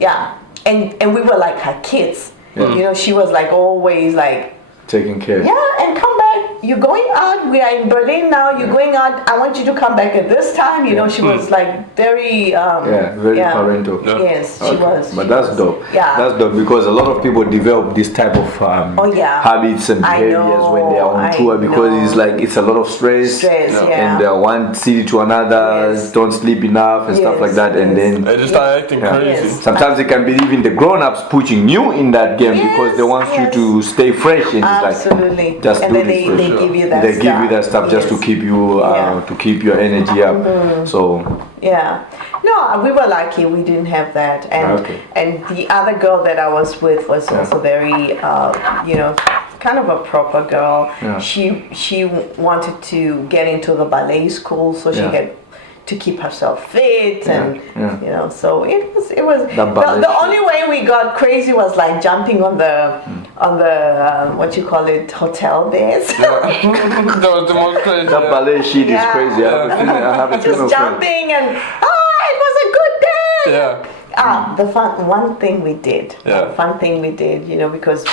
Yeah, and we were like her kids. You know, she was like always like taking care. Yeah, and come back. You're going out. We are in Berlin now. You're going out. I want you to come back at this time. You know, she was like very very parental. Yes, she was. But that's dope. Yeah, that's dope because a lot of people develop this type of habits and behaviors when they are on tour because it's a lot of stress and one city to another, don't sleep enough and stuff like that, and then they just start acting crazy. Sometimes it can be even the grown-ups pushing you in that game because they want you to stay fresh and absolutely. Just and do then this. they give you that they stuff. give you that stuff just to keep you to keep your energy up. So no, we were lucky we didn't have that, and the other girl that I was with was also very kind of a proper girl. She wanted to get into the ballet school so she had to keep herself fit and you know, so it was the only way we got crazy was like jumping on the what you call it, hotel beds. That was the most crazy. That ballet shit is crazy. I have a just jumping and it was a good day. The fun thing we did, you know, because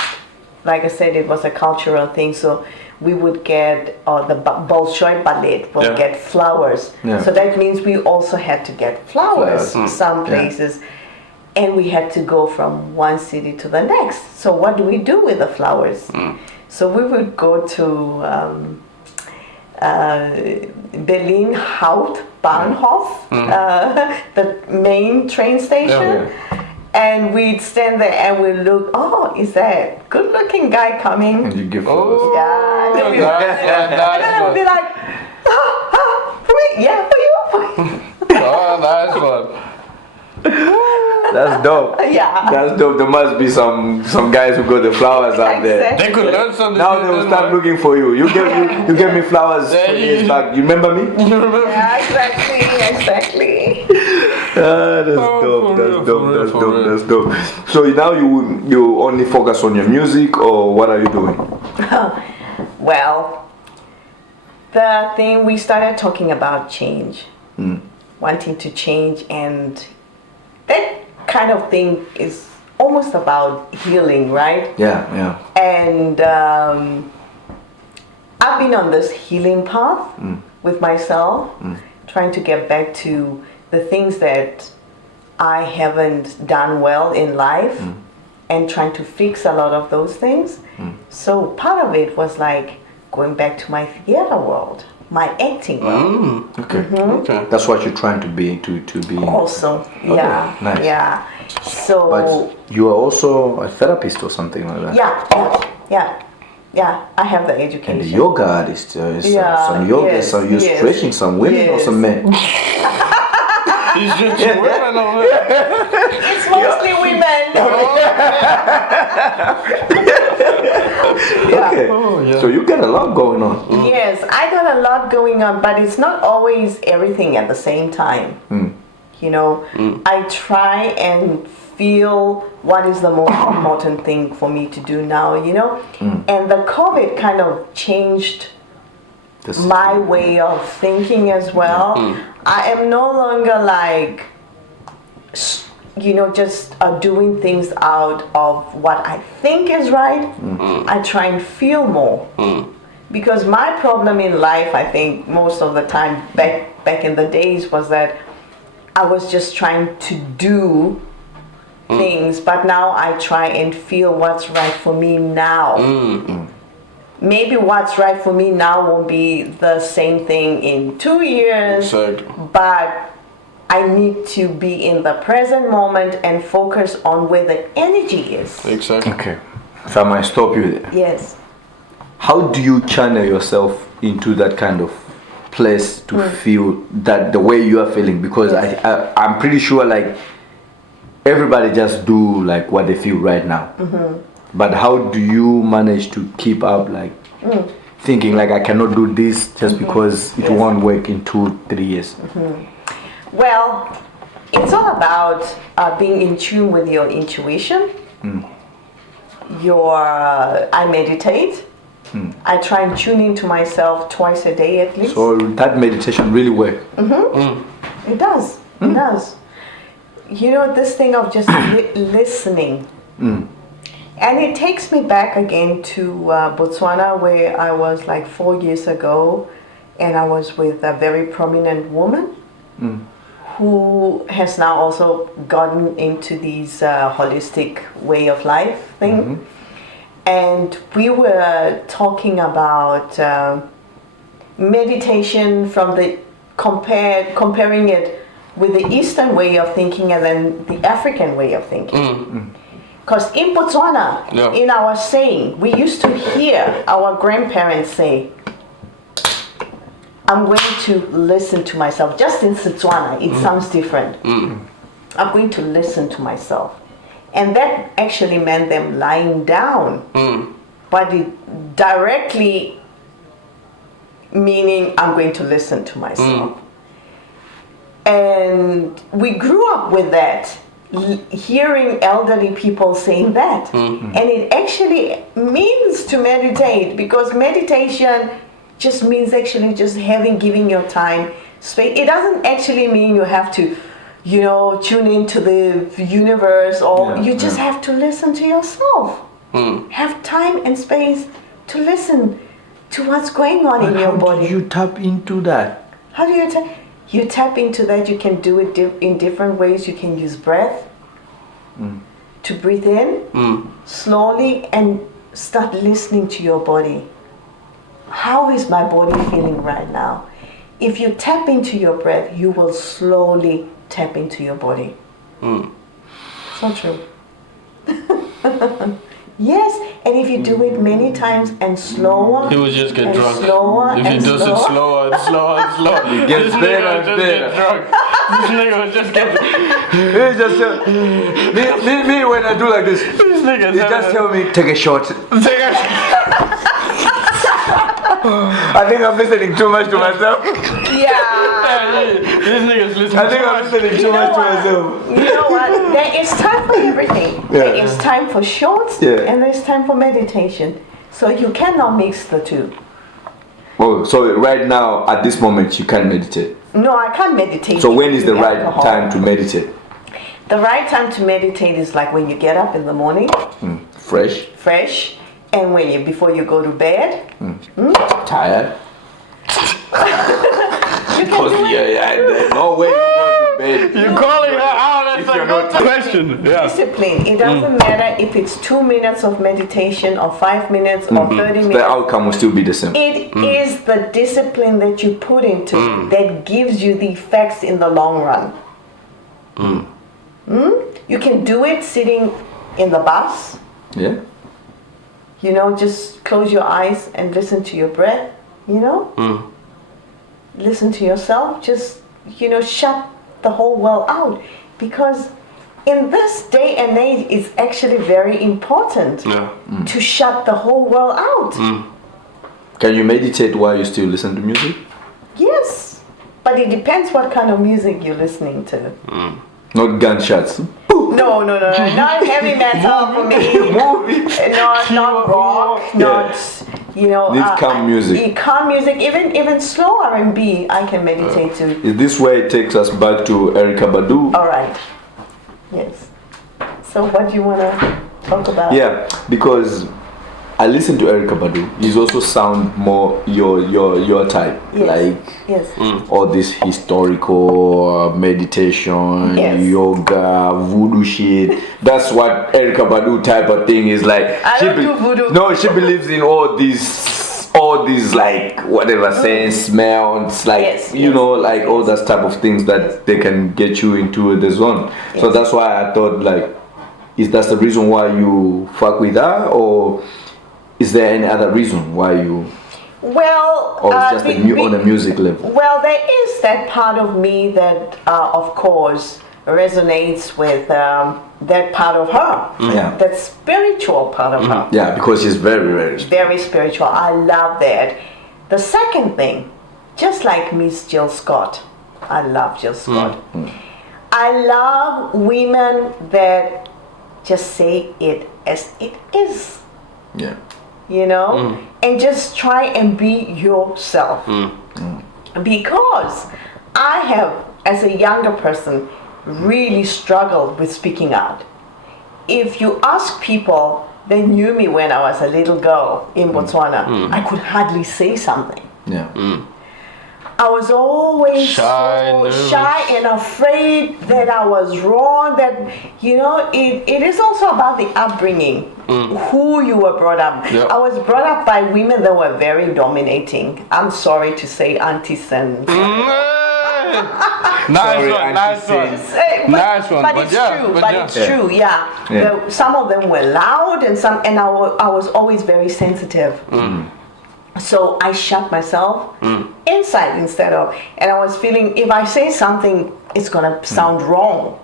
like I said, it was a cultural thing, so we would get the Bolshoi ballet would get flowers. So that means we also had to get flowers some places. And we had to go from one city to the next. So what do we do with the flowers? So we would go to Berlin Hauptbahnhof, the main train station. And we'd stand there and we'd look, is that good-looking guy coming? And you give flowers. And then we'd be like, for me? Yeah, for you? Nice one. That's dope. That's dope. There must be some guys who got the flowers out there. They could learn something. Now they will start looking for you. You gave me flowers 4 years back. You remember me? Yeah, exactly. That's dope. So now you only focus on your music, or what are you doing? Well, the thing we started talking about change, wanting to change, and that kind of thing is almost about healing, right? Yeah. And I've been on this healing path with myself, trying to get back to the things that I haven't done well in life and trying to fix a lot of those things. So part of it was like going back to my theater world, my acting world. Okay. That's what you're trying to be to be. Also, nice. Yeah. So. But you are also a therapist or something like that. Yeah. I have the education. And the yoga artist, some yoga. So you're stretching some women or some men. He's stretching women over there. It's mostly women. Okay. So you got a lot going on. Yes, I got a lot going on, but it's not always everything at the same time. You know, I try and feel what is the most important thing for me to do now, you know? And the COVID kind of changed my way of thinking as well. I am no longer like, just doing things out of what I think is right. I try and feel more. Because my problem in life, I think most of the time back in the days was that I was just trying to do things, but now I try and feel what's right for me now. Maybe what's right for me now won't be the same thing in 2 years, Exactly. but I need to be in the present moment and focus on where the energy is. Exactly. Okay. If I might stop you there. Yes. How do you channel yourself into that kind of place to feel that the way you are feeling? Because I'm pretty sure like everybody just do like what they feel right now. But how do you manage to keep up like thinking like I cannot do this just because it won't work in 2-3 years? Well, it's all about being in tune with your intuition. I meditate. I try and tune into myself twice a day at least. So that meditation really works. It does. It does. You know, this thing of just listening. And it takes me back again to Botswana, where I was like 4 years ago, and I was with a very prominent woman who has now also gotten into these holistic way of life thing. And we were talking about meditation from the comparing it with the Eastern way of thinking and then the African way of thinking. Because in Botswana, in our saying, we used to hear our grandparents say, I'm going to listen to myself. Just in Setswana, it sounds different. I'm going to listen to myself. And that actually meant them lying down. But it directly meaning I'm going to listen to myself. And we grew up with that, hearing elderly people saying that. And it actually means to meditate, because meditation just means actually just giving your time space. It doesn't actually mean you have to, you know, tune into the universe, or you just have to listen to yourself. Have time and space to listen to what's going on in your body. How do you tap into that? How do you tap? You tap into that. You can do it in different ways. You can use breath to breathe in slowly and start listening to your body. How is my body feeling right now? If you tap into your breath, you will slowly tap into your body. So true. Yes, and if you do it many times and slower, He will just get and drunk. slower If he and does it slower. slower and slower and slower, It gets this better nigga and will just better. get drunk. This nigga will just get. It's just me when I do like this. This nigga You just tell me take a shot. I think I'm listening too much to myself. Yeah. This nigga's listening. I think I'm listening too much to myself. You know what? There is time for everything. There is time for shorts and there's time for meditation. So you cannot mix the two. Oh, so right now at this moment you can't meditate. No, I can't meditate. So when is the right alcohol. time to meditate? The right time to meditate is like when you get up in the morning, fresh, and before you go to bed. Tired. You can do it. No way you go to bed. You're calling her out. That's a good question. Yeah. Discipline. It doesn't matter if it's 2 minutes of meditation or 5 minutes or 30 minutes. The outcome will still be the same. It is the discipline that you put into it that gives you the effects in the long run. You can do it sitting in the bus. Yeah. You know, just close your eyes and listen to your breath. You know, listen to yourself. Just, you know, shut the whole world out, because in this day and age, it's actually very important to shut the whole world out. Can you meditate while you still listen to music? Yes, but it depends what kind of music you're listening to. Not gunshots. No, not heavy metal for me. Not rock, not, you know. Need calm music. Calm music, even slow R&B, I can meditate to. Is this where it takes us back to Erykah Badu? All right. Yes. So what do you want to talk about? Yeah, because I listen to Erykah Badu. He's also sound more your type, Yes. like Yes. all this historical meditation, Yes. yoga, voodoo shit. That's what Erykah Badu type of thing is like. I don't do voodoo. No, she believes in all these like whatever sense smells, like Yes, you yes, know, like all that type of things that they can get you into the zone. So Yes. that's why I thought like, is that the reason why you fuck with her, or is there any other reason why you, Well, or it's just on a music level? Well, there is that part of me that, of course, resonates with that part of her. Yeah. That spiritual part of her. Yeah, because she's very, very. Very spiritual. I love that. The second thing, just like Miss Jill Scott, I love Jill Scott. I love women that just say it as it is. Yeah. You know, and just try and be yourself. Because I have, as a younger person, really struggled with speaking out. If you ask people, they knew me when I was a little girl in Botswana, I could hardly say something. Yeah. I was always Shy, so nervous. shy and afraid that I was wrong. That, you know, it is also about the upbringing, who you were brought up. Yep. I was brought up by women that were very dominating. I'm sorry to say, aunties and. Nice one. Nice one. But But it's yeah, true. but But yeah. it's true. Yeah. Yeah. Some of them were loud, and I was always very sensitive. So I shut myself inside instead of, and I was feeling if I say something, it's gonna sound wrong.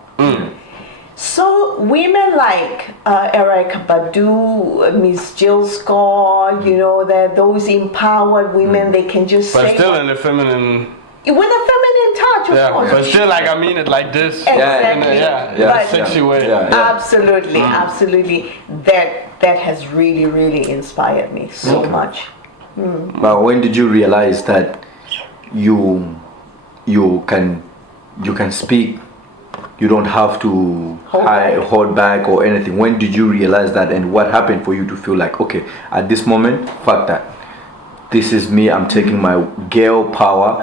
So women like Erykah Badu, Miss Jill Scott, you know, that those empowered women, they can just But say still in the feminine. with a feminine touch, of Yeah. course. But still, like I mean it like this. Exactly. Yeah. But- Sexy way. Yeah. Absolutely, absolutely. That has really, really inspired me so much. But when did you realize that you can speak? You don't have to hold back or anything. When did you realize that, and what happened for you to feel like, okay, at this moment, fuck that. This is me. I'm taking my girl power,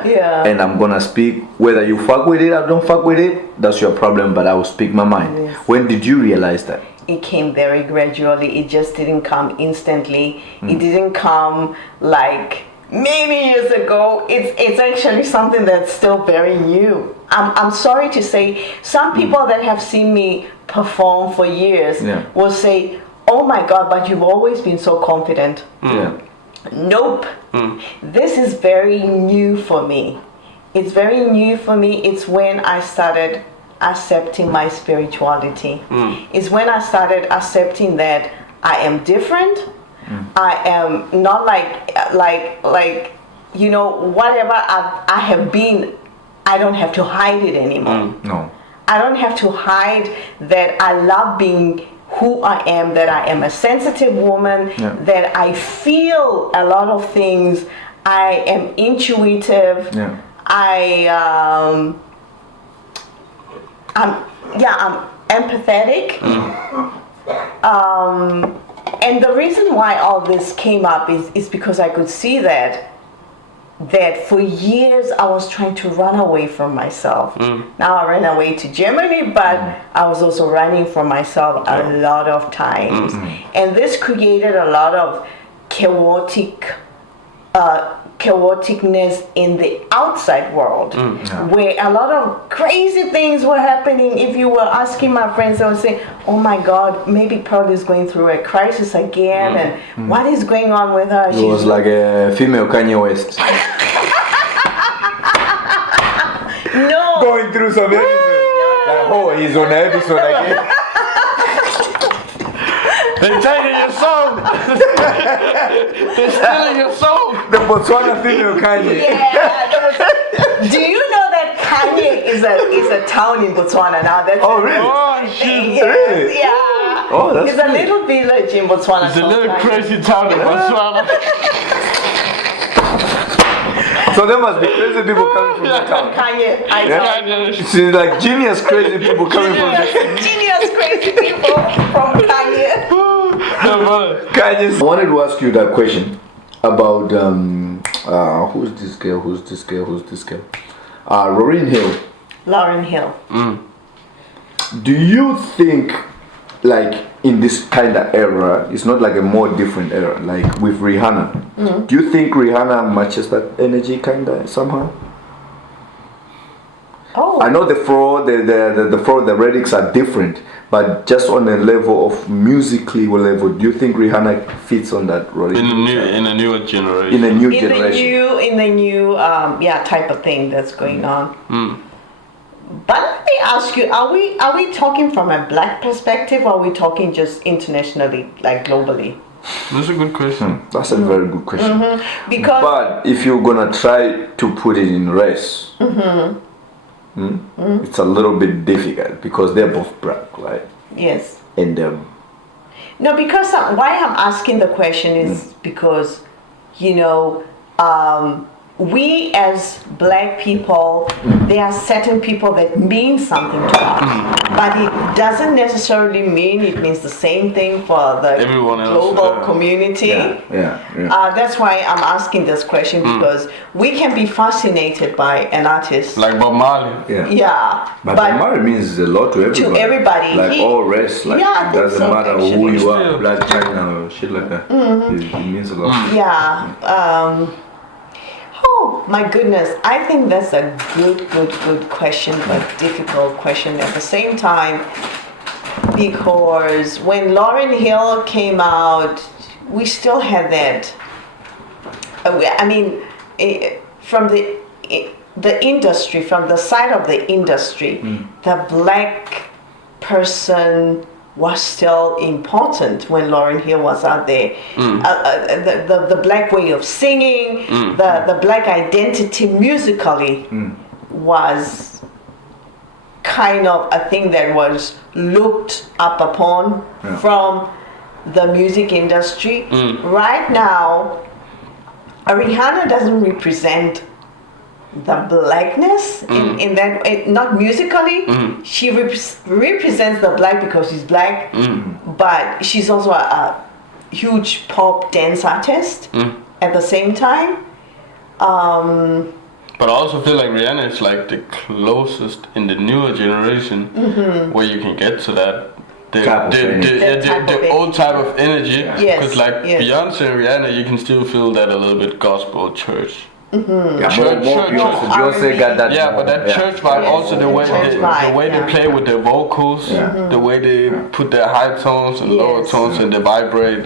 and I'm gonna speak. Whether you fuck with it or don't fuck with it, that's your problem. But I will speak my mind. Yes. When did you realize that? It came very gradually. It just didn't come instantly. It didn't come like many years ago. It's actually something that's still very new. I'm sorry to say, some people that have seen me perform for years will say, "Oh my God, but you've always been so confident." Yeah. Nope. This is very new for me. It's very new for me. It's when I started accepting my spirituality. It's when I started accepting that I am different. I am not like you know, whatever I have been, I don't have to hide it anymore. No. I don't have to hide that I love being who I am, that I am a sensitive woman, that I feel a lot of things. I am intuitive. I'm empathetic. And the reason why all this came up is because I could see that for years I was trying to run away from myself. Now I ran away to Germany, but I was also running from myself a lot of times. And this created a lot of chaoticness in the outside world, where a lot of crazy things were happening. If you were asking my friends, they would say, "Oh my God, maybe Pearl is going through a crisis again, and what is going on with her?" It was like a female Kanye West. No. Going through some episode. Like, oh, he's on the episode again. They're taking your soul. They're stealing your soul. The Botswana female Kanye. Do you know that Kanye is a town in Botswana now? That's Oh, really? Oh shit. Really? Yeah. Oh, that's It's a cool. little village in Botswana. It's a called little Kanye. crazy town in Botswana. So there must be crazy people coming from that town. Kanye. She's like genius crazy people coming from that. Genius crazy people from Kanye. I wanted to ask you that question about who's this girl? Lauryn Hill. Lauryn Hill. Do you think, like, in this kind of era, it's not like a more different era, like with Rihanna? Do you think Rihanna matches that energy kind of somehow? Oh. I know the lyrics are different, but just on a level of musically level, do you think Rihanna fits on that role? In a newer generation. In a new in generation. the new type of thing that's going on. But let me ask you, are we talking from a black perspective, or are we talking just internationally, like globally? That's a good question. That's a very good question. Because But if you're gonna try to put it in race, it's a little bit difficult because they're both black, right? yes. And No, because why I'm asking the question is because, we as black people, there are certain people that mean something to us, but it doesn't necessarily mean it means the same thing for the Everyone else, global community. yeah. That's why I'm asking this question, because we can be fascinated by an artist. Like Bob Marley. Yeah, But Mari means a lot to everybody. To everybody. Like all race. Like Yeah, I it think doesn't so, matter actually. who you are, Yeah. black, China, or shit like that. It means a lot. Yeah. Oh my goodness, I think that's a good question, but difficult question at the same time, because when Lauryn Hill came out, we still had that. From the industry, from the side of the industry, the black person was still important when Lauryn Hill was out there. The black way of singing, the black identity musically was kind of a thing that was looked up upon from the music industry. Right now, Rihanna doesn't represent the blackness in that, not musically. She represents the black because she's black, but she's also a huge pop dance artist at the same time. But I also feel like Rihanna is like the closest in the newer generation where you can get to that. The old type of energy. Yes, Because like yes. Beyonce and Rihanna, you can still feel that a little bit gospel church. Yeah, Church, Beyonce got that. Yeah, but that church vibe, Yes, also the way church vibe, they play with their vocals, the way they put their high tones and lower Yes. tones and they vibrate.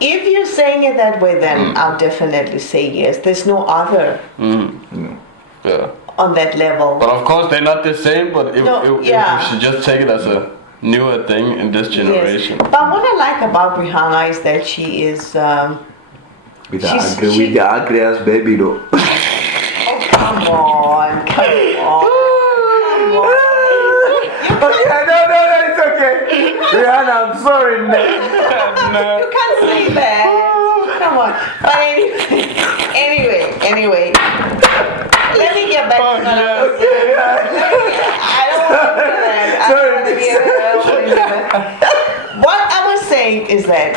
If you're saying it that way, then I'll definitely say yes. There's no other Yeah. on that level. But of course they're not the same, but if we should just take it as a newer thing in this generation. Yes. But what I like about Rihanna is that she is With the ugly ass baby though. oh, come on. Okay, no, it's okay. Rihanna, I'm sorry, man. You can't say that. Come on. But anyway. Let me get back to what I was saying. I don't want to do that. What I was saying is that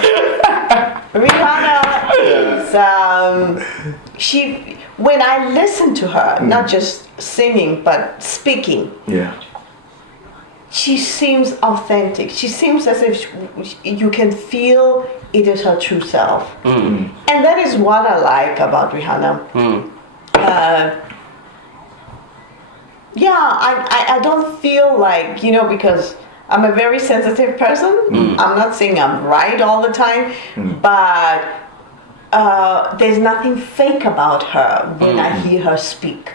Rihanna is when I listen to her, not just singing but speaking, she seems authentic. She seems as if you can feel it is her true self. And that is what I like about Rihanna. I don't feel like, because I'm a very sensitive person. I'm not saying I'm right all the time, but there's nothing fake about her when I hear her speak.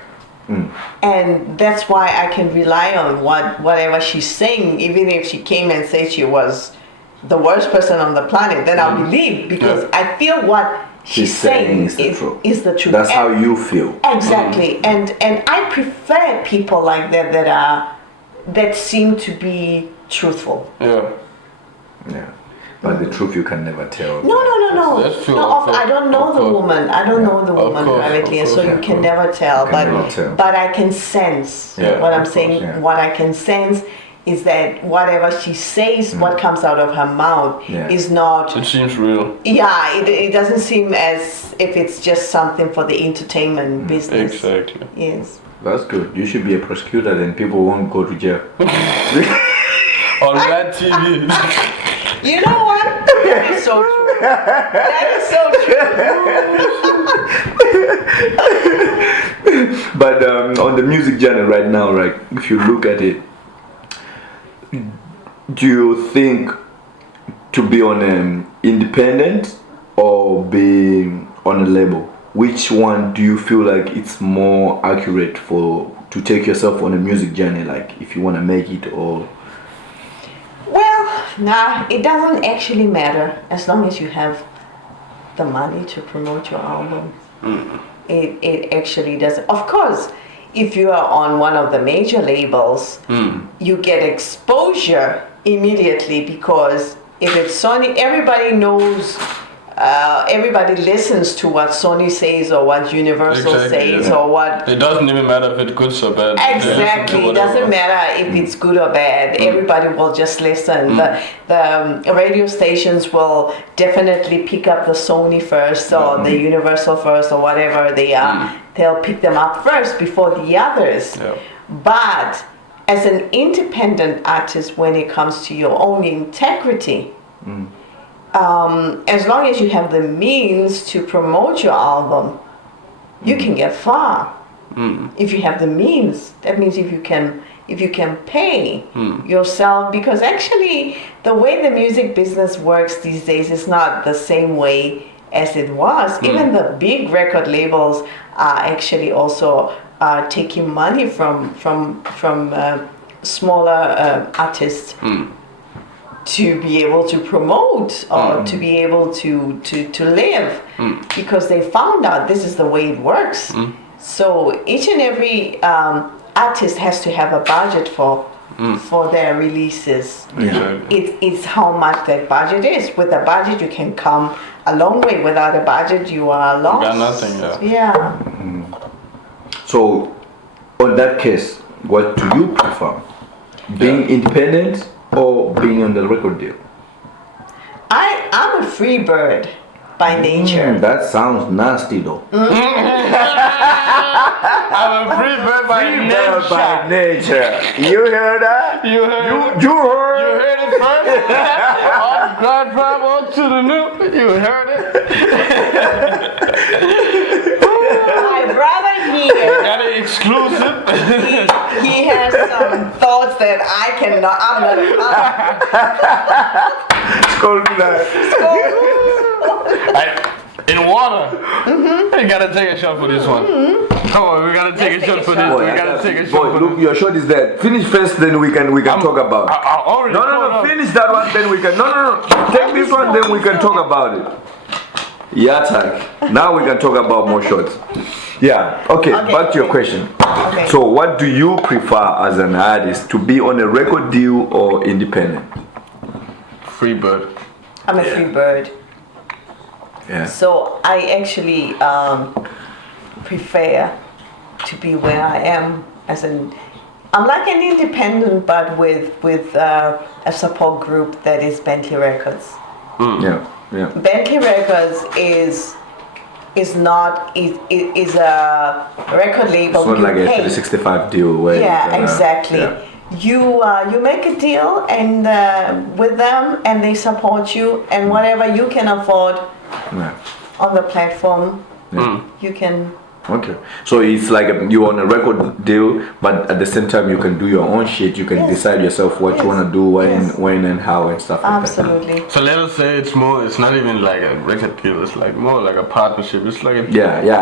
And that's why I can rely on whatever she's saying, even if she came and said she was the worst person on the planet, then I'll believe, because I feel what she's saying is the truth. That's how you feel. Exactly. And I prefer people like that seem to be truthful. Yeah. But the truth you can never tell. No. That's true. I don't know the woman. I don't know the woman privately, so you can never tell. But I can sense what I'm saying. Yeah. What I can sense is that whatever she says, what comes out of her mouth is not... It seems real. Yeah, it doesn't seem as if it's just something for the entertainment business. Exactly. Yes. That's good. You should be a prosecutor, then people won't go to jail. On Red TV. You know what? That is so true. That is so true. But on the music genre right now, right, if you look at it, do you think to be on an independent or be on a label? Which one do you feel like it's more accurate for to take yourself on a music journey, like if you want to make it or... Well, nah, it doesn't actually matter as long as you have the money to promote your album. It actually doesn't. Of course, if you are on one of the major labels, you get exposure immediately, because if it's Sony, everybody knows, everybody listens to what Sony says or what Universal says or what... It doesn't even matter if it's good or bad. Exactly, it doesn't matter if it's good or bad. Everybody will just listen. The radio stations will definitely pick up the Sony first or the Universal first or whatever they are. They'll pick them up first before the others. But as an independent artist, when it comes to your own integrity, as long as you have the means to promote your album, you can get far. If you have the means, that means if you can pay yourself, because actually the way the music business works these days is not the same way as it was. Even the big record labels are actually also taking money from smaller artists to be able to promote or to be able to live, because they found out this is the way it works. So each and every artist has to have a budget for their releases. It's how much that budget is. With a budget you can come a long way. Without a budget you are lost. You got nothing. So on that case, what do you prefer? Being independent or being on the record deal? I'm a free bird by nature. That sounds nasty though. I'm a free bird by nature. You heard that? You heard it first? Off God Drive on to the new. You heard it? My brother here. Got it exclusive. He has some thoughts that I cannot. I'm In water. You gotta take a shot for this one. Come on, we gotta take a shot for this. We gotta take a shot for look, your shot is there. Finish first, then we can talk about it. No. Finish that one, then we can. No. Take this one, then we can talk about it. Yeah, tag. Now we can talk about more shots. Yeah. Okay. Back to your question. Okay. So, what do you prefer as an artist, to be on a record deal or independent? Free bird. I'm a free bird. Yeah. So I actually prefer to be where I am I'm like an independent, but with a support group that is Bentley Records. Yeah. Bentley Records is a record label. It's not like a 365 deal where exactly. You make a deal and with them, and they support you, and whatever you can afford on the platform, you can. Okay, so it's like you're on a record deal, but at the same time you can do your own shit. You can decide yourself what you want to do, when and how and stuff like Absolutely. So let us say it's not even like a record deal. It's like more like a partnership. It's like a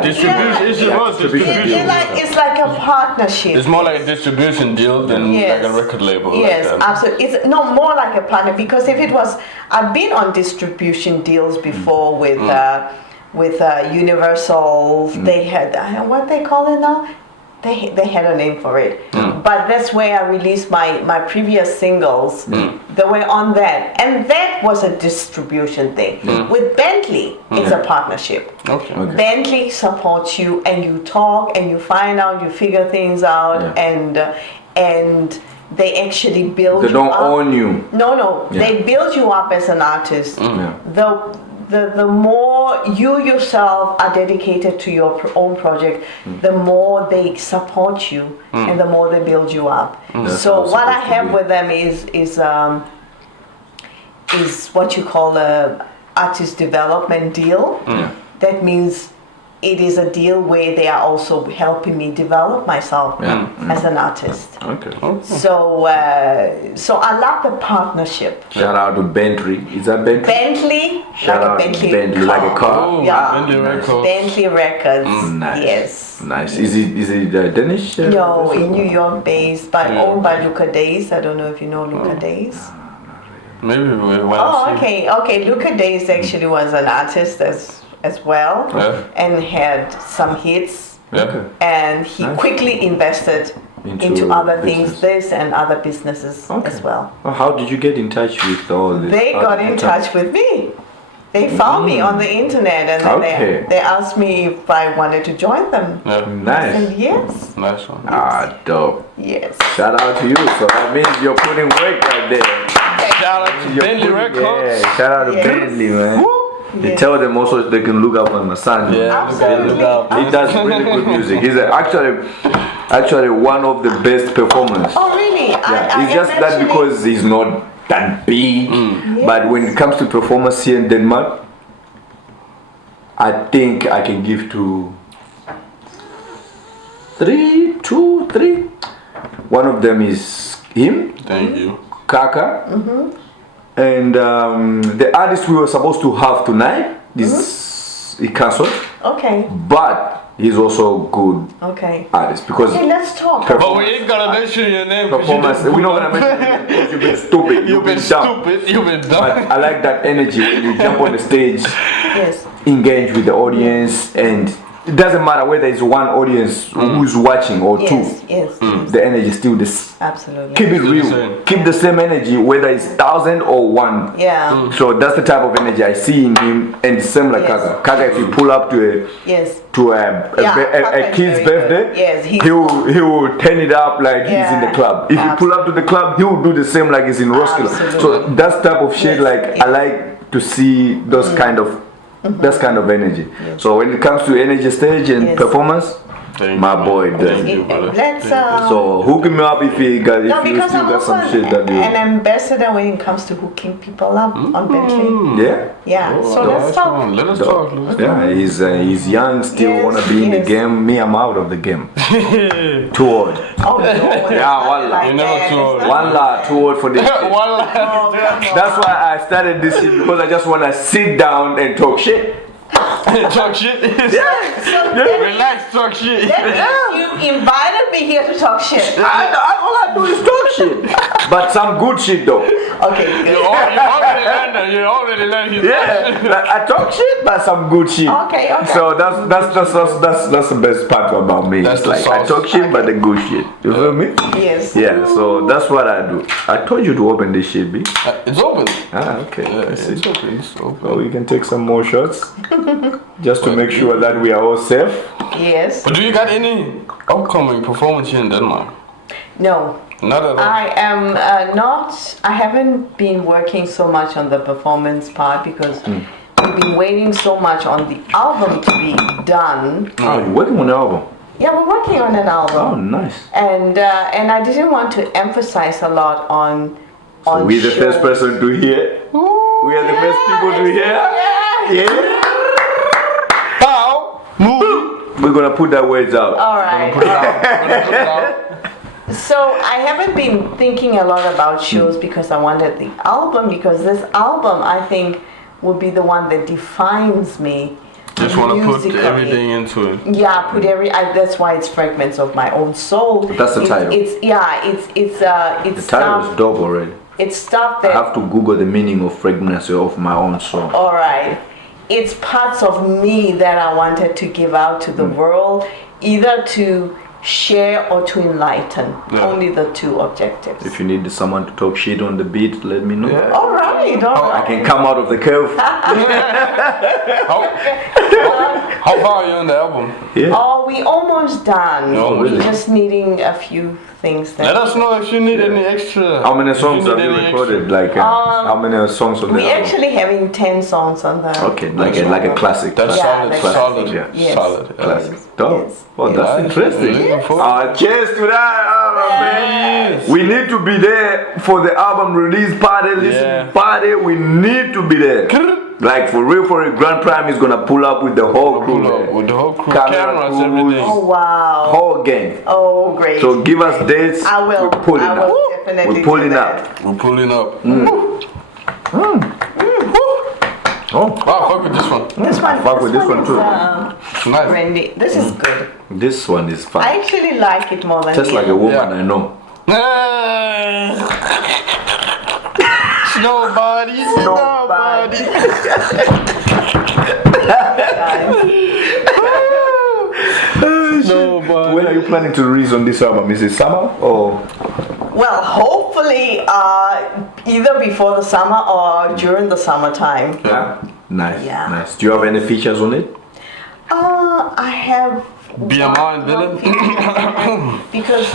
distribution. It's like a partnership. It's more like a distribution deal than like a record label. Yes, absolutely. It's more like a partner, because if it was, I've been on distribution deals before with Universal. They had what they call it now. They had a name for it, but that's where I released my previous singles. They were on that, and that was a distribution thing. With Bentley, it's a partnership. Okay. Bentley supports you, and you talk, and you find out, you figure things out, and they actually build They you don't up. own you. No, Yeah. they build you up as an artist. Yeah. The more you yourself are dedicated to your own project, the more they support you and the more they build you up. That's So how it's what I supposed to have be. with them is what you call a artist development deal. That means it is a deal where they are also helping me develop myself as an artist. Okay. So I love the partnership. Shout out to Bentley. Is that Bentley? Bentley, Shout like out a to Bentley, Bentley, like a car. Oh, Yeah. Bentley Records. Bentley Records. Nice. Yes. Nice. Is it Danish? No, in New York based, but Yeah. owned by Luca Days. I don't know if you know Luca Days. Maybe we went Oh, okay. Luca Days actually was an artist as well, and had some hits. Yeah. And he Nice. quickly invested into other things, business. this and other businesses as well. Oh, how did you get in touch with all this? They How got did you in touch with me. They found me on the internet and then Okay. they asked me if I wanted to join them. Yeah. And Nice. yes, Nice one. Ah, dope. yes. Shout out to you. So that means you're putting work right there. Shout out to You're Bentley putting- Records. Yeah, shout out to Yes. Bentley, man. You Yes. tell them also they can look up on my son. Yeah, Absolutely. look out. He does really good music. He's actually one of the best performers. Oh really? Yeah, it's just that because he's not that big. But when it comes to performance here in Denmark, I think I can give to three. One of them is him, Thank you. Kaka, and the artist we were supposed to have tonight is he cancelled, Okay, but he's also a good okay. artist because Okay, let's talk. But we ain't gonna mention your name. 'cause you performance. been- We're not gonna mention it because you've been stupid. You've been dumb. stupid. You've been But dumb. I like that energy when you jump on the stage, Yes. engage with the audience, and it doesn't matter whether it's one audience who's watching or two. Yes. The energy is still this. Absolutely. Keep it Still the real. same. Keep the same energy, whether it's 1,000 or one. Yeah. So that's the type of energy I see in him, and same like Yes. Kaka. Kaka, if you pull up to Yes. a Yeah, a Kaka is kid's very birthday, good. Yes, he's- he will turn it up like he's in the Yeah, club. If you pull up to the club, he will do the same like he's in Roskilde. Absolutely. So that's type of shit. Yes, Like yes. I like to see those kind of energy. So when it comes to energy stage and Yes. performance, Thank my you. boy does. Thank you, brother. Let's So hook him up if he got no, if you because still I'm got also some shit that you an ambassador when it comes to hooking people up on Bentley. yeah. Yeah. So let's Nice talk. one. Let us talk. Let's Yeah, he's young, still Yes, wanna be in the yes. game. Me, I'm out of the game. Too old. Oh no. it's Yeah, not one like You never that. told. It's not- One lot, too old for this. shit. One line. Oh, come on. That's why I started this shit because I just wanna sit down and talk shit. Talk shit. So then- Relax, talk shit. that means you invited me here to talk shit. All I do is talk shit, but some good shit though. Okay, You good. already learned that. You already learned his Yeah, like, I talk shit, but some good shit. Okay. So that's the best part about me. That's It's the like I sauce. talk shit, but the good shit. You feel me? Yes. Yeah. So that's what I do. I told you to open this shit, B. It's open. Ah, okay. Yeah, I see. it's open. It's open. So we can take some more shots, just to make sure that we are all safe. Yes. But do you got any upcoming performance here in Denmark? No. Not at all. I am not. I haven't been working so much on the performance part because we've been waiting so much on the album to be done. Oh, you're working on the album. Yeah, we're working on an album. Oh, nice. And I didn't want to emphasize a lot on So we're the first shows. person to hear. We are the first people to hear. Yeah. Bow. Movie. We're gonna put that words out. All right. Put it out. We're gonna put it out. So I haven't been thinking a lot about shows because I wanted the album, because this album I think will be the one that defines me. Just want to put musically. everything into it. Yeah, put that's why it's fragments of my own soul. That's the title. It's The title stuff. is dope already. It's stuff I that. have to Google the meaning of fragments of my own soul. All right. It's parts of me that I wanted to give out to the world, either to share or to enlighten. Yeah. Only the two objectives. If you need someone to talk shit on the beat, let me know. Yeah. All right, all I right. can come out of the curve. How far are you on the album? Yeah. Oh, we almost done. Oh, really? We're just needing a few things. Let us know if you need any extra. How many if songs need have you any recorded? Like how many songs on the We're album? actually having 10 songs on the. Okay, like a classic. That's Yeah, solid, like solid, yeah. Yes. solid. Yeah. Classic. Dope. Yes. Oh, that's Nice. interesting. Looking forward. Cheers to that, man. We need to be there for the album release party, listening party. We need to be there. Like for real, Grand Prime is gonna pull up with the whole crew. Pull up man. with the whole crew, Camera cameras, crews. everything. Oh, wow. Whole gang. Oh, great. So give us dates. I will. We're pulling I will up. definitely We're pulling do up. that. We're pulling up. Oh, Wow, fuck with this one. This one, fuck with this one is, too. Nice. Randy, this is good. this one is fun. I actually like it more than Just the like a other. woman Yeah. I know. Nobody. Nobody. When are you planning to release on this album? Is it summer or? Well, hopefully, either before the summer or during the summertime. Yeah. Nice. Yeah. Nice. Do you have any features on it? I have. BMR and Dylan? Because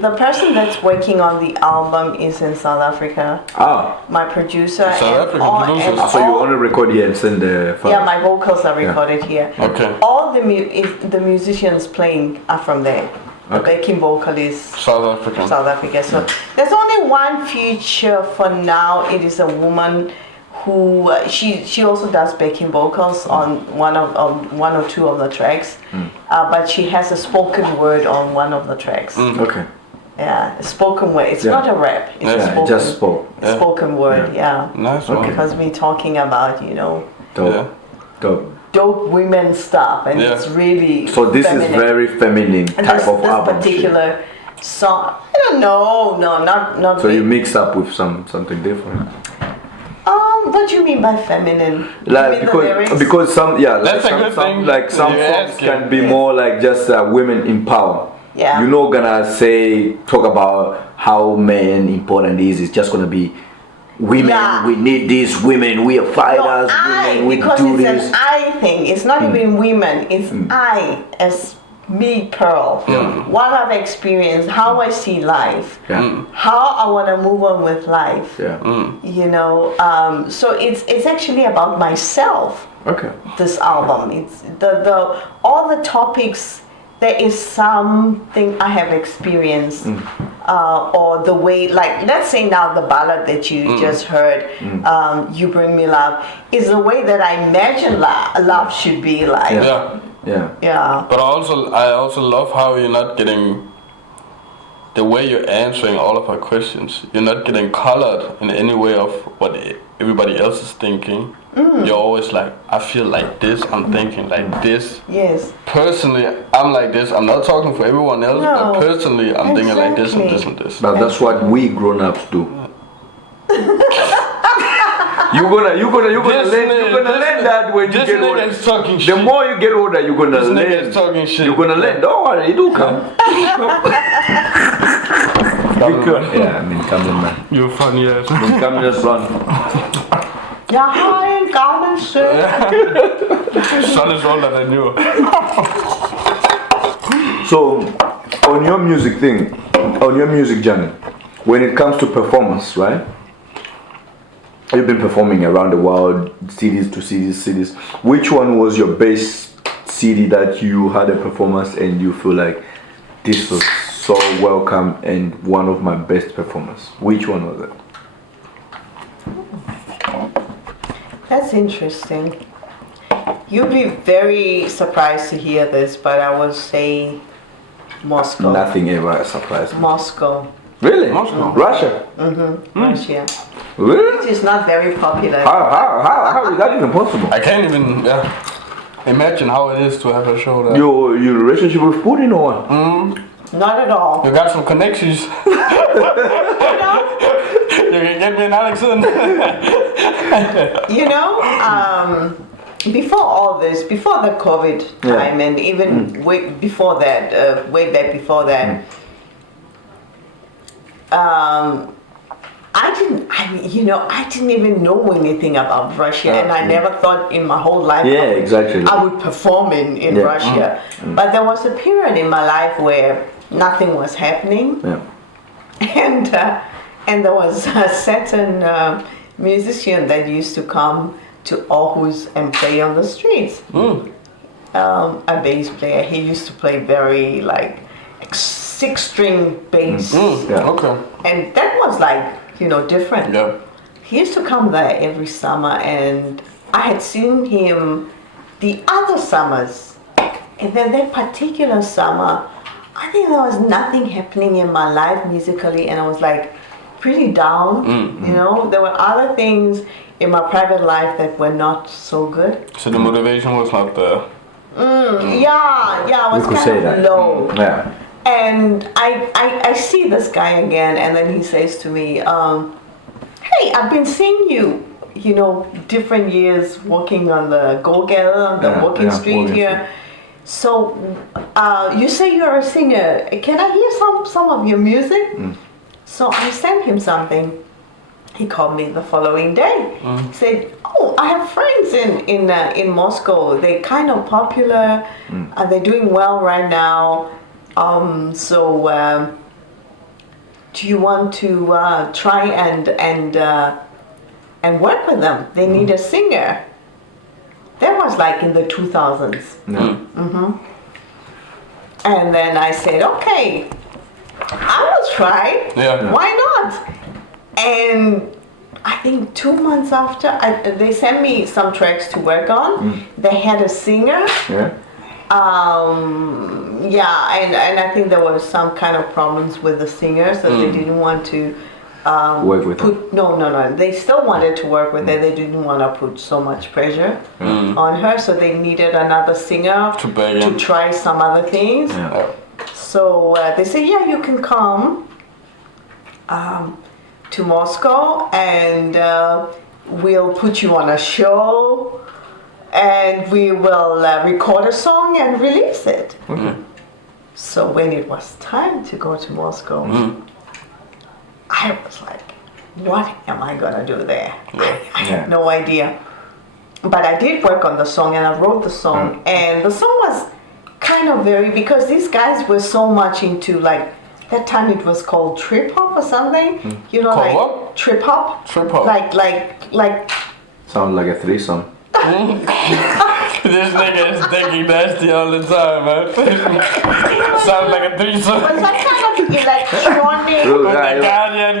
the person that's working on the album is in South Africa. Ah. My producer. South and African all- producers. and So you all- only record here and send the file? Yeah, my vocals are recorded here. Okay. All the musicians playing are from there. The Okay. backing vocal is South African. South Africa. So there's only one feature for now. It is a woman who she also does backing vocals on one or two of the tracks, but she has a spoken word on one of the tracks. Okay. Yeah, spoken word. It's Yeah. not a rap. It's a Yeah, spoken, just spoke. Yeah. spoken word. Yeah. Nice one. Because we're talking about Dope. Yeah. Dope. dope women stuff, and Yeah. it's really So this feminine. is very feminine And type this, of this album. particular song, I don't know, no, not. So you big. mix up with something different. What do you mean by feminine? You Like mean the lyrics? because some That's a some, good some, thing. like some You're songs asking. can be more like just women in power. Yeah. You're not gonna talk about how men important is. It's just gonna be women. Yeah. We need these women. We are fighters. Women. We because do it's this. an I thing. It's not even women. It's I as me, Pearl. What I've experienced, how I see life, Yeah. how I want to move on with life. Yeah. You know, so it's actually about myself. Okay. This album, it's the all the topics. There is something I have experienced, or the way, like let's say now the ballad that you just heard, "You Bring Me Love," is the way that I imagine love should be like. Yeah. Yeah. Yeah. But I also love how you're not getting the way you're answering all of our questions. You're not getting colored in any way of what everybody else is thinking. You're always like, I feel like this. I'm thinking like this. Yes. Personally, I'm like this. I'm not talking for everyone else, No. but personally, I'm thinking like this and Exactly. this and this. But that's what we grown-ups do. You're gonna learn that when you This get older. nigga is talking The shit. more you get older, you're gonna This nigga learn. is talking shit. You're gonna learn. Don't worry, it will come. Yeah, I mean, come on, man. You're funny ass. Come just run. Ja, hej, en gammel søn. Son is older than you. So, on your music thing, on your music journey, when it comes to performance, right? You've been performing around the world, cities to cities. Which one was your best city that you had a performance and you feel like this was so welcome and one of my best performers? Which one was it? That's interesting. You'll be very surprised to hear this, but I would say Moscow. Nothing ever surprised me. Moscow, Really? Moscow. Russia? Russia. Really? Which is not very popular. How is that even possible? I can't even imagine how it is to have a show there. Your relationship with Putin or what? Not at all. You got some connections. You can get me an Alex in. You know, before all this, before the COVID time, and even way before that, way back before that, I didn't even know anything about Russia, and I never thought in my whole life I would perform in Russia. But there was a period in my life where nothing was happening, and there was a certain musician that used to come to Aarhus and play on the streets. A bass player. He used to play very like 6-string bass. Okay. And that was like, different. Yeah. He used to come there every summer, and I had seen him the other summers. And then that particular summer, I think there was nothing happening in my life musically, and I was like pretty down. There were other things in my private life that were not so good. So the motivation was not there. Yeah, I was kind of low. Yeah. And I see this guy again, and then he says to me, hey, I've been seeing you, different years walking on the Gågade, on the walking street here. So you say you're a singer. Can I hear some of your music? So I sent him something. He called me the following day. He said, oh, I have friends in Moscow. They're kind of popular. They're doing well right now. So do you want to try and work with them? They need a singer. That was like in the 2000s. And then I said, okay, I will try. Why not? And I think 2 months after, they sent me some tracks to work on. They had a singer. And I think there were some kind of problems with the singer, so they didn't want to work with her. No. They still wanted to work with her. They didn't want to put so much pressure on her, so they needed another singer to try some other things. So they said, yeah, you can come to Moscow, and we'll put you on a show, and we will record a song and release it. So when it was time to go to Moscow, I was like, what am I gonna do there? I had no idea. But I did work on the song, and I wrote the song, and the song was kind of because these guys were so much into like, that time it was called trip hop or something. Called what? Trip hop. Trip hop. Like. Sounds like a threesome. This nigga is thinking nasty all the time, man. Sounds like a threesome. It was like kind of electronic.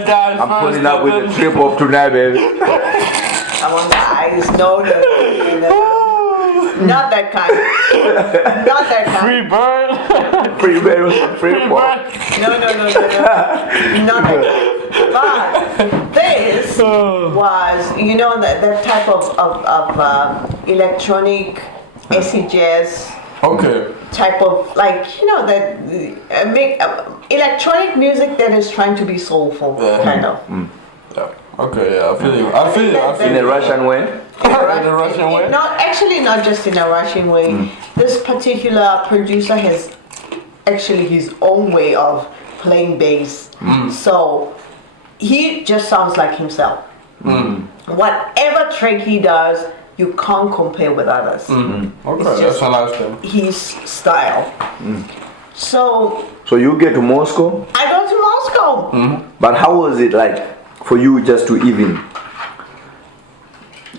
I'm pulling up with the trip hop tonight, baby. Come on, guys, no. Not that kind. Not that kind. Free bird. Free bird. Free bird. No. Not that kind. But this was, that type of electronic acid jazz. Okay. Type of that electronic music that is trying to be soulful, kind of. Okay, I feel you. In a Russian way? In a Russian way? Not just in a Russian way. This particular producer has actually his own way of playing bass. So he just sounds like himself. Whatever track he does, you can't compare with others. Okay, that's a nice thing. His style. So you get to Moscow? I go to Moscow. But how was it like for you just to even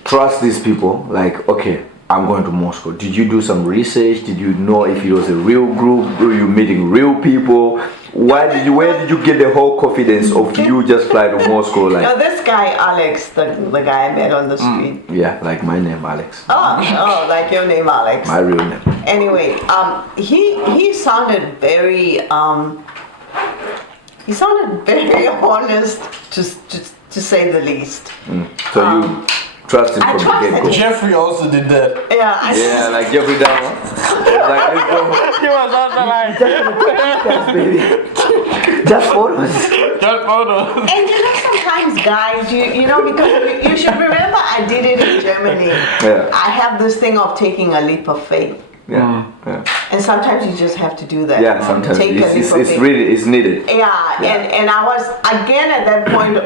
trust these people? Like, okay, I'm going to Moscow. Did you do some research? Did you know if it was a real group? Were you meeting real people? Where did you get the whole confidence of you just fly to Moscow? Like, now this guy Alex, the guy I met on the street. Yeah, like my name Alex. Oh, like your name Alex. My real name. Anyway, he sounded very honest, to say the least. So you trust him from the get-go. Jeffrey also did that. Yeah, like Jeffrey Dahmer. Like, let's go. He was also like, Just photos. Just photos. And you know, sometimes guys, you know, because you should remember I did it in Germany. Yeah. I have this thing of taking a leap of faith. Yeah. Yeah. And sometimes you just have to do that. Yeah. Sometimes Take a leap it's of faith. really needed. Yeah, and I was again at that point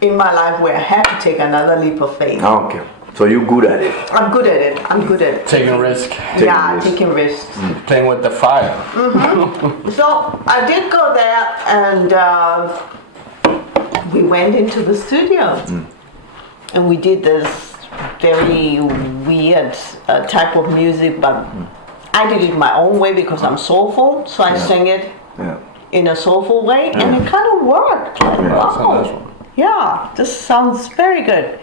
in my life where I had to take another leap of faith. Okay. So you're good at it. I'm good at it. I'm good at it. Taking risk. Yeah, taking risks. Playing with the fire. So I did go there, and we went into the studio, and we did this very weird type of music, but I did it my own way because I'm soulful. So I sang it Yeah. in a soulful way, and it kind of worked. Like, That's a nice wow, one. yeah, this sounds very good.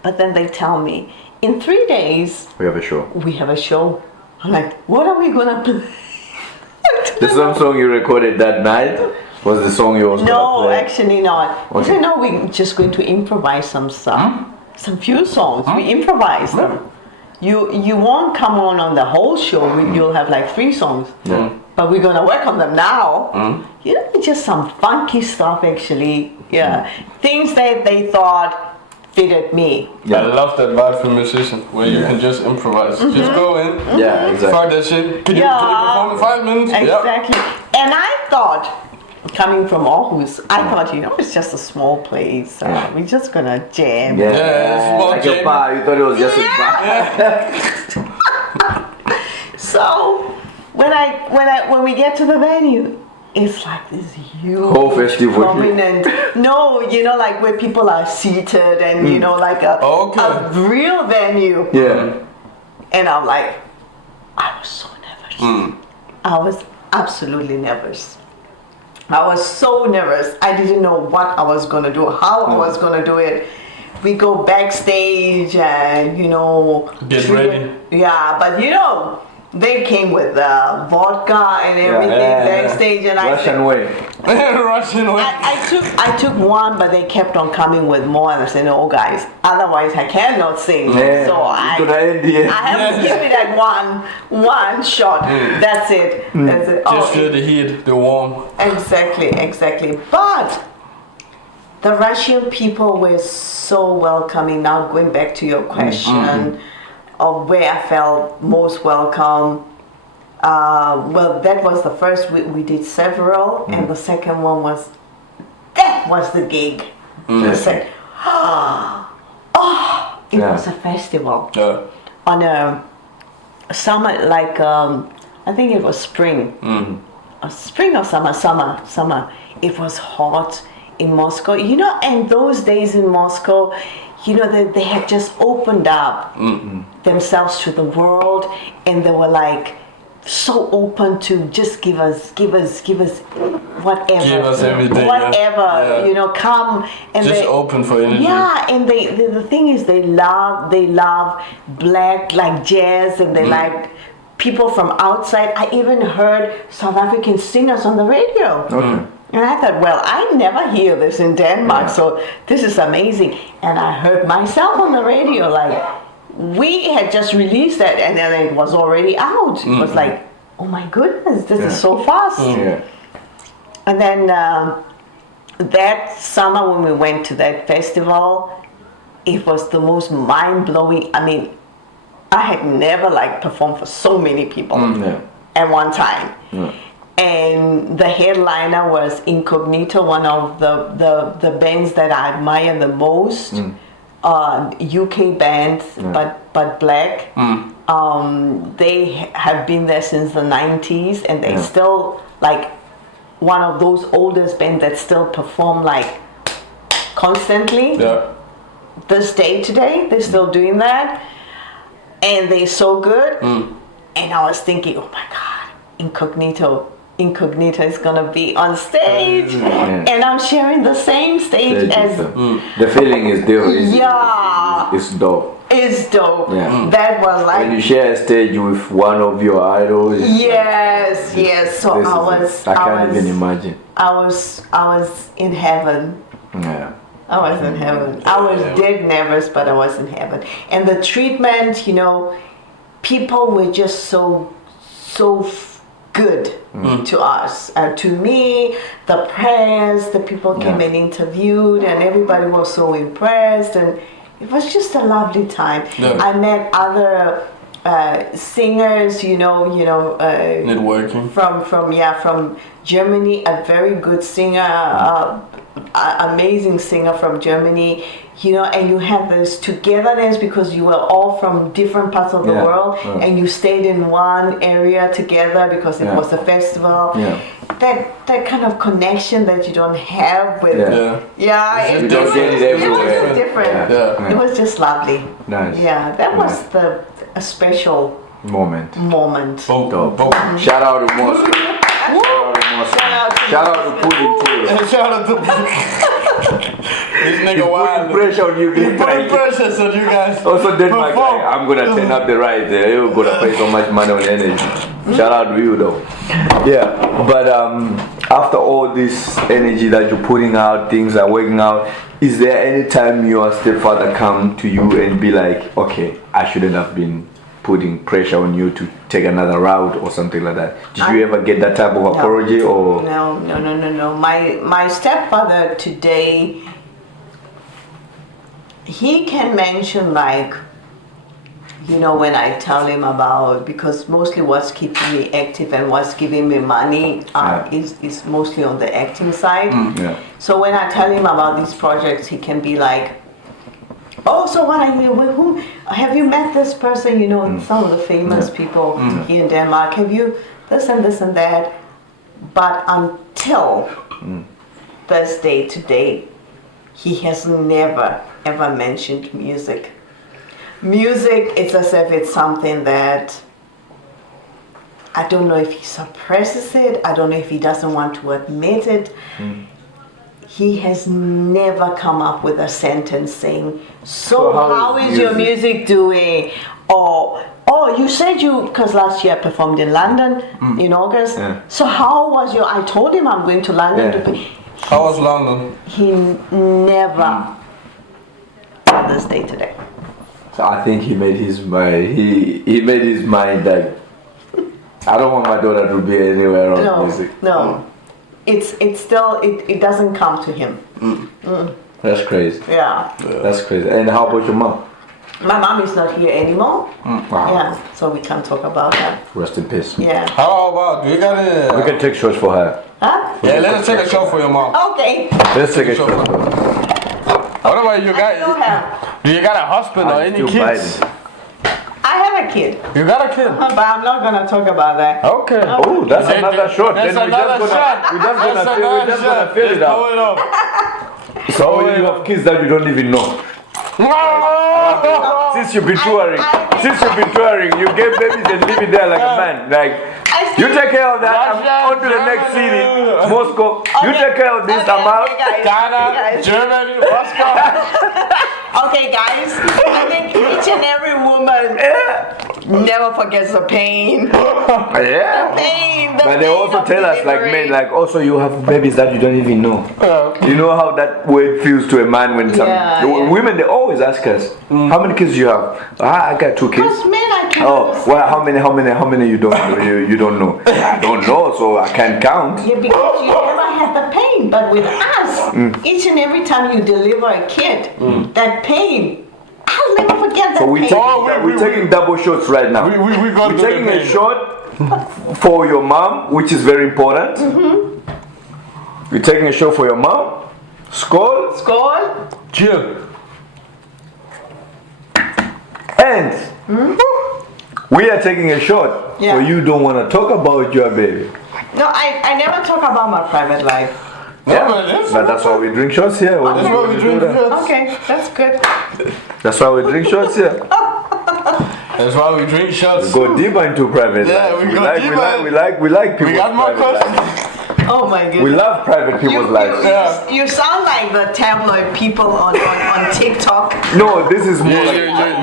But then they tell me, in 3 days, We have a show. we have a show. I'm like, what are we gonna play? The song you recorded that night was the song you was No, gonna play. actually not. I Okay. said, no, we're just going to improvise some stuff. Some few songs. We improvise them. You won't come on the whole show. You'll have like 3 songs. Yeah. But we're gonna work on them now. You know, just some funky stuff actually. Yeah. Things that they thought fitted me. Yeah. I love that vibe for musicians where you can just improvise. Just go in. Yeah, exactly. Fuck that shit. Can you perform in 5 minutes? Yeah. Exactly. And I thought, coming from Aarhus, I thought, you know, it's just a small place. We're just gonna jam. Yeah. Yeah, small Like a jam. bar. You thought it was just a bar. So when we get to the venue, it's like this huge Whole festival. prominent. No, you know, like where people are seated and you know, like a real venue. Yeah. And I'm like, I was so nervous. I was absolutely nervous. I was so nervous. I didn't know what I was gonna do, how I was gonna do it. We go backstage and you know, Get ready. Yeah, but you know, they came with vodka and everything backstage, and Russian way. Russian way. I took one, but they kept on coming with more, and I said, no, guys, otherwise I cannot sing. Yeah. So I have to give it at one shot. That's it. That's it. Just feel the heat, the warm. Exactly. But the Russian people were so welcoming. Now going back to your question of where I felt most welcome. Well, that was the first. We did several, and the second one was the gig. I said, it was a festival Yeah. on a summer, like I think it was spring. Spring or summer. It was hot in Moscow, you know, and those days in Moscow, you know, they had just opened up themselves to the world, and they were like so open to just give us whatever, Give us everything, whatever, yeah. you know, come and Just open for energy. yeah, and the thing is they love black like jazz, and they like people from outside. I even heard South African singers on the radio. Okay. And I thought, well, I never hear this in Denmark, so this is amazing. And I heard myself on the radio, like, we had just released that, and then it was already out. It was like, oh my goodness, this is so fast. Yeah. And then that summer when we went to that festival, it was the most mind-blowing. I mean, I had never like performed for so many people at one time. Yeah. And the headliner was Incognito, one of the bands that I admire the most. UK band, but black. They have been there since the 90s, and they still like one of those oldest bands that still perform like constantly. Yeah. This day today, they're still doing that, and they're so good. And I was thinking, oh my God, Incognito is gonna be on stage, and I'm sharing the same stage as. The feeling is there. It's dope. It's dope. Yeah. That was like. When you share a stage with one of your idols. Yes. So I can't even imagine. I was in heaven. Yeah. I was in heaven. I was dead nervous, but I was in heaven. And the treatment, you know, people were just so good to us. To me, the press, the people came and interviewed, and everybody was so impressed, and it was just a lovely time. Yeah. I met other singers, Networking. from Germany, a very good singer, amazing singer from Germany, and you had this togetherness because you were all from different parts of the world, and you stayed in one area together because it was a festival. That kind of connection that you don't have with You don't get it everywhere. It was different. Yeah. It was just lovely. Nice. Yeah, that was a special Moment. moment. Dope. Shout out to Moscow. Shout out to Putin too. Shout out to this nigga wild. Putting pressure on you. Putting pressure on you guys. Also, Denmark Perform. guy, I'm gonna turn up the ride there. You're gonna pay so much money on energy. Shout out to you though. Yeah, but after all this energy that you're putting out, things are working out. Is there any time your stepfather come to you and be like, okay, I shouldn't have been putting pressure on you to take another route or something like that? Did you ever get that type of apology or? No. My stepfather today, he can mention like, when I tell him about, because mostly what's keeping me active and what's giving me money is mostly on the acting side. So when I tell him about these projects, he can be like, oh, so what are you, who, have you met this person, some of the famous people here in Denmark, have you this and this and that? But until this day today, he has never ever mentioned music. Music, it's as if it's something that, I don't know if he suppresses it, I don't know if he doesn't want to admit it. He has never come up with a sentence saying, so how is your music doing? Or, oh, you said because last year I performed in London in August. So how was I told him I'm going to London to play. How was London? He never, on this day today. So I think he made his mind. He made his mind that I don't want my daughter to be anywhere on music. No. It's still, it doesn't come to him. That's crazy. Yeah. That's crazy. And how about your mom? My mom is not here anymore. Wow. Yeah, so we can't talk about that. Rest in peace. Yeah. How about, do you got it? We can take shots for her. Huh? Yeah, let's take a shot for your mom. Okay. Let's take a shot. What about you I still guys? have. Do you got a husband or any kids? I have a kid, You got a kid? but I'm not gonna talk about that. Okay. Oh, that's another shot. That's Then another shot. we're just gonna fill it Pull up. it up. So you have kids that you don't even know. Since you've been touring, you get babies and leave it there like a man. Like you take care of that. I'm on to the next city, Moscow. You take care of this. I'm out. Ghana, Germany, Moscow. Okay, guys. I think each and every woman never forgets the pain. Yeah. Pain. The But they pain also of tell us, like delivery. men, like also you have babies that you don't even know. You know how that word feels to a man when some women they always ask us, how many kids you have? I got 2 kids. Because men, I can't. Oh, well, how many you don't know? You don't know. I don't know, so I can't count. Yeah, because you never had the pain. But with us, each and every time you deliver a kid, that pain, I'll never forget that So pain. we're taking double shots right now. We're taking a shot for your mom, which is very important. We're taking a shot for your mom. Skål. Skål. Cheers. And we are taking a shot Yeah. for you don't want to talk about your baby. No, I never talk about my private life. But that's why we drink shots here. That's why we drink shots. Okay, that's good. That's why we drink shots here. That's why we drink shots. Go deeper into private Yeah, life. we go deeper. We like people. We got more questions. Oh my goodness. We love private people's lives. You sound like the tabloid people on TikTok. No, this is more Yeah, like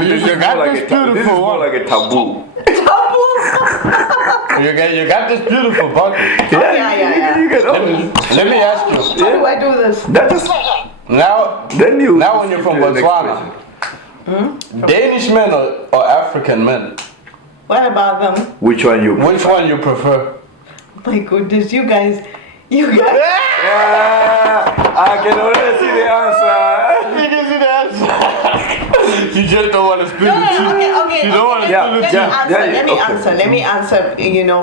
you got this beautiful this is more one. like a taboo. You got this beautiful bucket. Yeah. You can Let me ask you. How do I do this? That is Now when you're from Botswana, Danish men or African men? What about them? Which one you? Which one you prefer? my goodness, you guys. Yeah, I can already see the answer. You can see the answer. You just don't want to spill the tea. Okay. You don't want to spill the tea. Let me answer.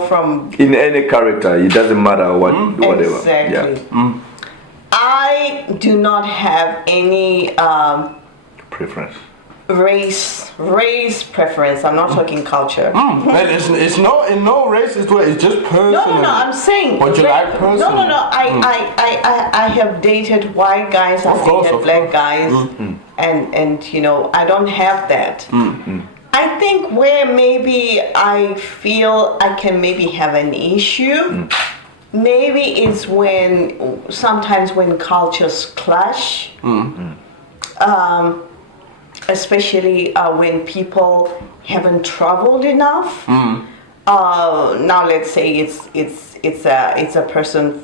From in any character, it doesn't matter whatever. Exactly. Yeah. I do not have any Preference. race preference. I'm not talking culture. But it's no in no racist way. It's just personal. No. I'm saying. What you like personally. No. I have dated white guys. I've dated black guys, and I don't have that. I think where maybe I feel I can maybe have an issue. Maybe it's sometimes when cultures clash. Especially when people haven't traveled enough. Now let's say it's a person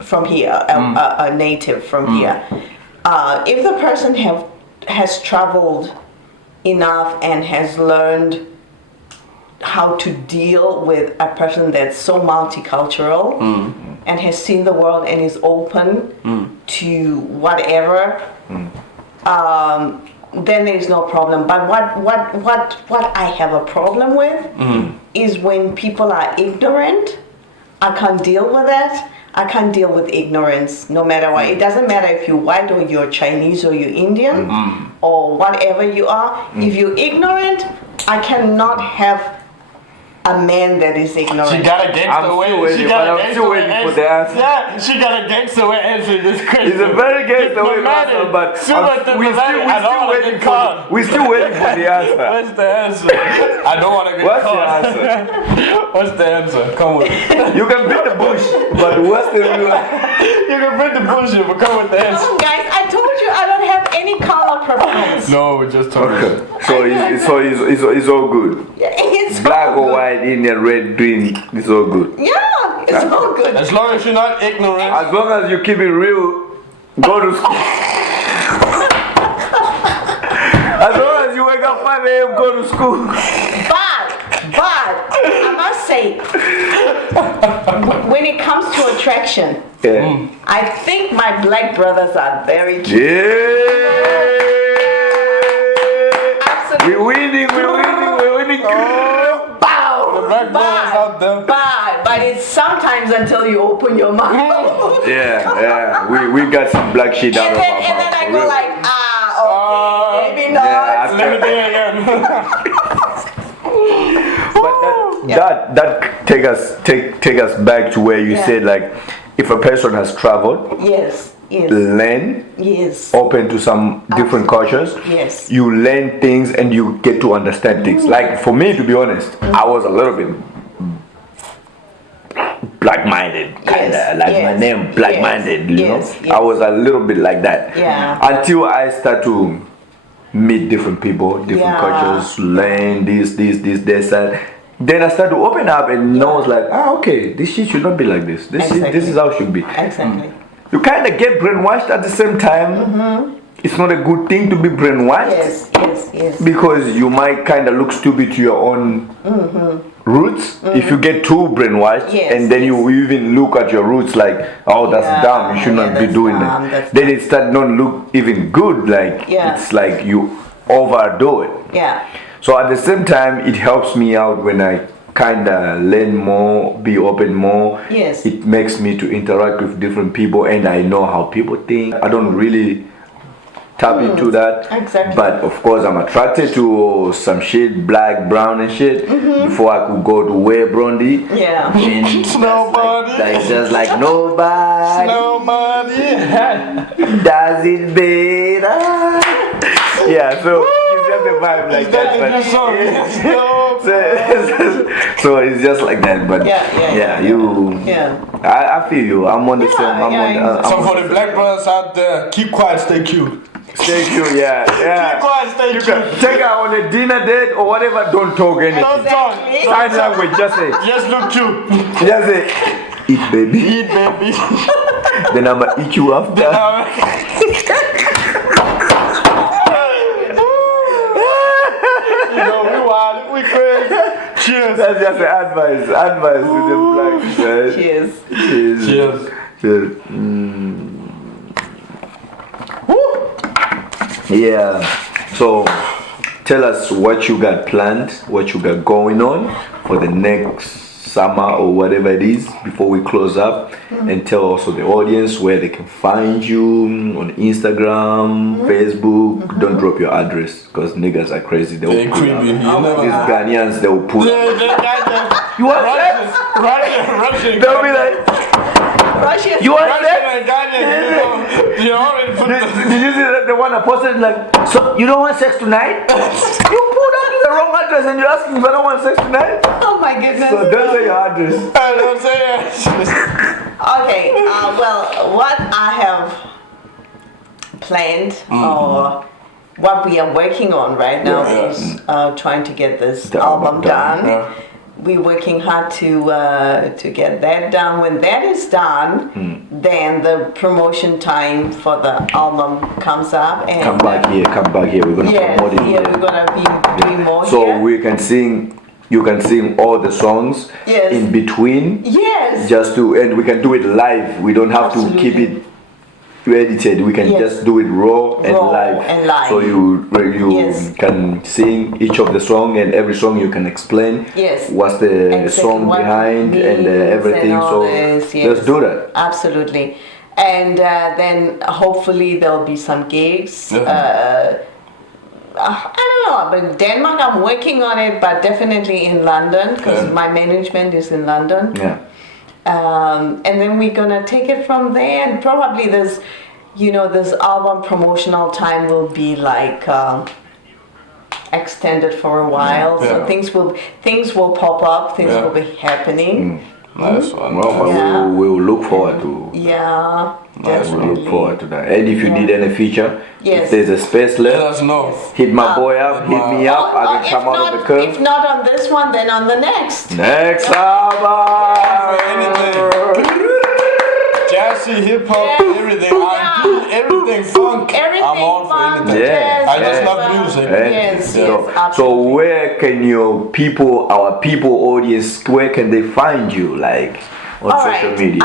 from here, a native from here. If the person has traveled enough and has learned how to deal with a person that's so multicultural and has seen the world and is open to whatever, then there is no problem. But what I have a problem with is when people are ignorant. I can't deal with that. I can't deal with ignorance, no matter what. It doesn't matter if you're white or you're Chinese or you're Indian or whatever you are. If you're ignorant, I cannot have a man that is ignorant. She got a gangster way. She got a gangster way for the answer. Yeah, she got a gangster way answering this question. It's a very gangster way answer, but we're still waiting for the answer. What's the answer? I don't want to get What's caught. the answer? What's the answer? Come with it. You can beat the bush, but what's the real? You can beat the bullshit, but come with the answer. No, guys, I told you I don't have any color preference. No, we just talking. Okay. So it's all good. It's Black all or good. white, Indian, red, green, it's all good. Yeah, it's all good. As long as you're not ignorant. As long as you keep it real, go to school. As long as you wake up 5 a.m., go to school. But I must say, when it comes to attraction, I think my black brothers are very cute. Yeah. Absolutely. We're winning. The black brothers out there. But it's sometimes until you open your mouth. Yeah. We got some black shit out of our mouth. And then I for go real. like, okay, maybe not. Yeah, Let me do it again. But that take us back to where you said, like, if a person has traveled, Yes. learn, Yes. open to some different cultures, Yes. you learn things and you get to understand things. Like for me, to be honest, I was a little bit black-minded, kinda like my name, black-minded. You know, I was a little bit like that. Yeah. Until I start to meet different people, different cultures, learn this, that. Then I start to open up and know, like, okay, this shit should not be like this. This is how it should be. Exactly. You kind of get brainwashed at the same time. It's not a good thing to be brainwashed. Yes. Because you might kind of look stupid to your own roots if you get too brainwashed, and then you even look at your roots like, oh, that's dumb. You should not be doing that. Then it start not look even good. Like it's like you overdo it. Yeah. So at the same time, it helps me out when I kind of learn more, be open more. Yes. It makes me to interact with different people, and I know how people think. I don't really tap into that. Exactly. But of course, I'm attracted to some shit, black, brown, and shit. Before I could go to way blondie. Yeah. And Nobody. that's just like nobody. Nobody. Does it better? Yeah, so it's just a vibe like that. So it's just like that, but I feel you. I'm on the same. So for the black brothers out there, keep quiet, stay cute. Stay cute, yeah. Keep quiet, stay You cute. can take her on a dinner date or whatever. Don't talk anything. Don't talk. Sign language, just say. Just look cute. Just say, eat baby. Eat, baby. Then I'ma eat you after. You know, we wild, we crazy. Cheers. That's just the advice to the blacks, right? Cheers. Cheers. Cheers. Yeah. So tell us what you got planned, what you got going on for the next summer or whatever it is before we close up, and tell also the audience where they can find you on Instagram, Facebook. Don't drop your address because niggas are crazy. They'll They're pull creepy. up. You never These know. Ghanaians, they'll pull up. You want sex? Russian. They'll be like, Russia. you want Russian sex? and Ghanaian, you already put Did you see the one I posted like, so you don't want sex tonight? You pulled out the wrong address and you're asking if I don't want sex tonight? Oh my goodness. So don't say your address. I don't say it. Okay, well, what I have planned or what we are working on right now Yeah. is trying to get this The album done. Yeah. We're working hard to get that done. When that is done, then the promotion time for the album comes up. And Come back here. We're gonna yes, promote it yeah, here. we're gonna be doing more So here. we can sing. You can sing all the songs Yes. in between, Yes. just to, and we can do it live. We don't have to keep it edited. We can Yes. just do it raw and Raw live. and live. So you Yes. can sing each of the song, and every song you can explain Yes. what's the Exactly song what it behind and means everything. and all So this, yes. let's do that. Absolutely. And then hopefully there'll be some gigs. Yeah. I don't know, but Denmark, I'm working on it, but definitely in London because Yeah. my management is in London. Yeah. And then we're gonna take it from there, and probably this album promotional time will be like extended for a while. So Yeah. things will pop up, things Yeah. will be happening. Nice one. Well, but Yeah. we'll look forward to. Yeah, We'll definitely. look forward to that. And if you need any feature, Yes. if there's a space Let left, us know. hit my boy up, hit me up. I can if come out of the not, curve. if not on this one, then on the next. Next album. anything. Jazzy, hip hop, Yes. everything. R&B, everything funk. Everything I'm all for fun, anything. Yeah. I just Yeah. love music. Yes, So, yes, so absolutely. where can our people audience, where can they find you, like on All social right, media?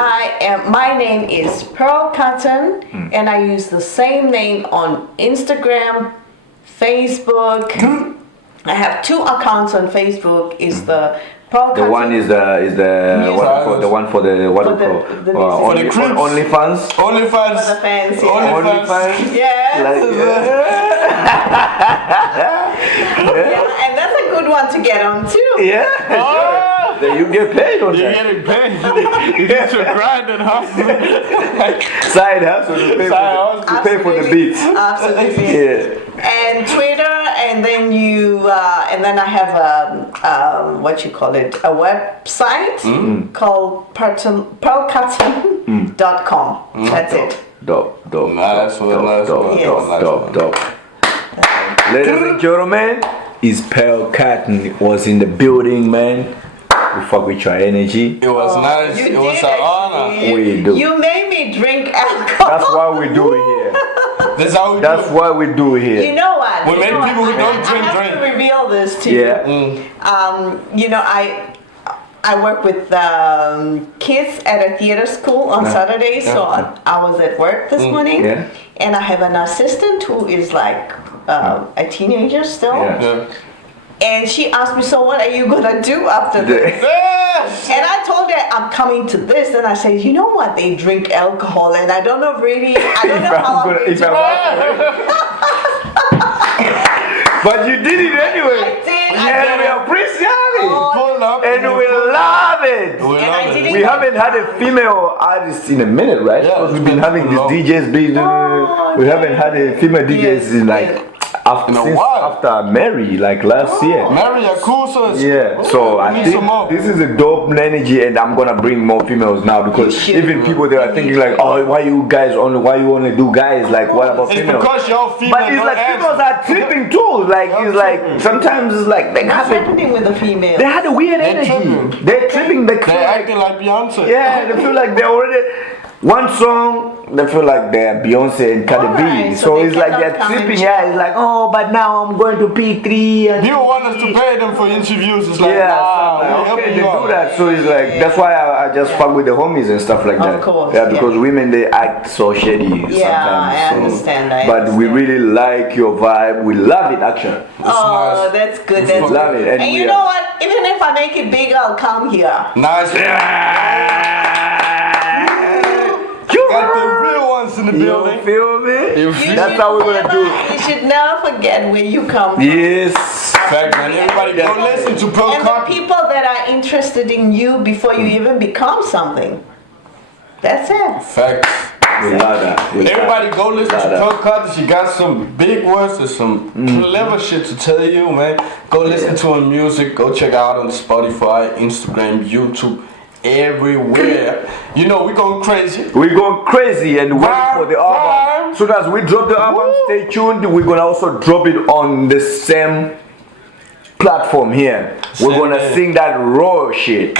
my name is Pearl Cutten, and I use the same name on Instagram, Facebook. I have 2 accounts on Facebook. Is the Pearl The Cutten. one is the what do you call, the one for the what do you For the- call the music. For the creeps. OnlyFans. OnlyFans. For the fans, yeah. OnlyFans. Yes. Like, Yeah, and that's a good one to get on too. yeah. Oh, Then you get paid on you're that. getting paid. You need to grind and hustle. Side hustle to pay, Side to pay for the Absolutely. beats. Absolutely. Yeah. And Twitter, and then I have what you call it, a website called pearlcutten.com. That's it. Dope. Nice one, nice one. Yes. Dope. Ladies and gentlemen, is Pearl Cutten was in the building, man. We fuck with your energy. It was nice. You It was did an honor. actually. We do. You made me drink alcohol. That's why we do it here. This is how we That's do. why we do it here. You know what? We You make know what? people who don't drink, I have drink. to reveal this to you. Yeah. I work with kids at a theater school on Saturdays, so I was at work this morning, Yeah. and I have an assistant who is like a teenager still, Yeah. Yeah. and she asked me, "So what are you gonna do after this?" Yes. And I told her I'm coming to this, and I said, "You know what? They drink alcohol, and I don't know really. I don't know how I'm going to." But you did it anyway. I did. And we appreciate it. Pull up. And we love it. We And I love didn't- it. We haven't had a female artist in a minute, right? Yeah, Because we've it's been been having these long. DJs. We haven't had a female DJs in like In a since while. after Mary, like last year. Mary Yakusa is. Yeah, so I need think some more. this is a dope energy, and I'm gonna bring more females now because You should. even people they are thinking like, oh, why you only do guys? Like, what about It's females? because y'all female. But it's don't like answer. females are tripping too. Like it's like sometimes it's like they What's have it. happening with the female? They had a weird They're energy. tripping. They're tripping. They feel They're like acting like Beyonce. yeah, they feel like they already one song they feel like they're Beyonce and Cardi B. Alright, So so they it's like cannot they're come and tripping. check. Yeah, it's like, oh, but now I'm going to P3 and You want us to pay them for interviews? It's like, yeah, nah, so we okay, helping they you do out. that. So it's like that's why I just fuck with the homies and stuff like that. course, yeah, because yeah. women they act so shady sometimes. I so- understand, I but we understand. really like your vibe. We love it actually. Oh, nice. that's good. We That's love good. it, and And we you are- know what? Even if I make it bigger, I'll come here. Nice. Got the real ones in the You building. feel me? You You feel That's should how we're gonna do never- You should never forget where you come from. Yes. Fact, man. Everybody go listen to Pro And the Cutten. people that are interested in you before you even become something. That's it. Facts. We love that. We love Everybody go listen to that. Pro Cutten. She got some big words and some clever shit to tell you, man. Go listen to her music. Go check her out on Spotify, Instagram, YouTube, everywhere. You know, we going crazy. We're going crazy and waiting for the album. Rhyme. So as we drop the album, stay tuned. We're gonna also drop it on the same platform here. We're Same gonna day. sing that raw shit,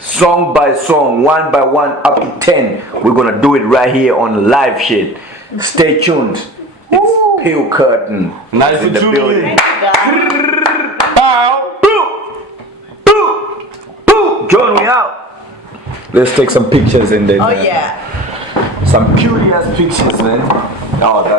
song by song, one by one, up to 10. We're gonna do it right here on live shit. Stay tuned. It's Pale Curtain Nice in to the tune building. in. Thank you, guys. Bow. John, we out. Let's take some pictures and then Oh yeah. some curious pictures, man. Oh, that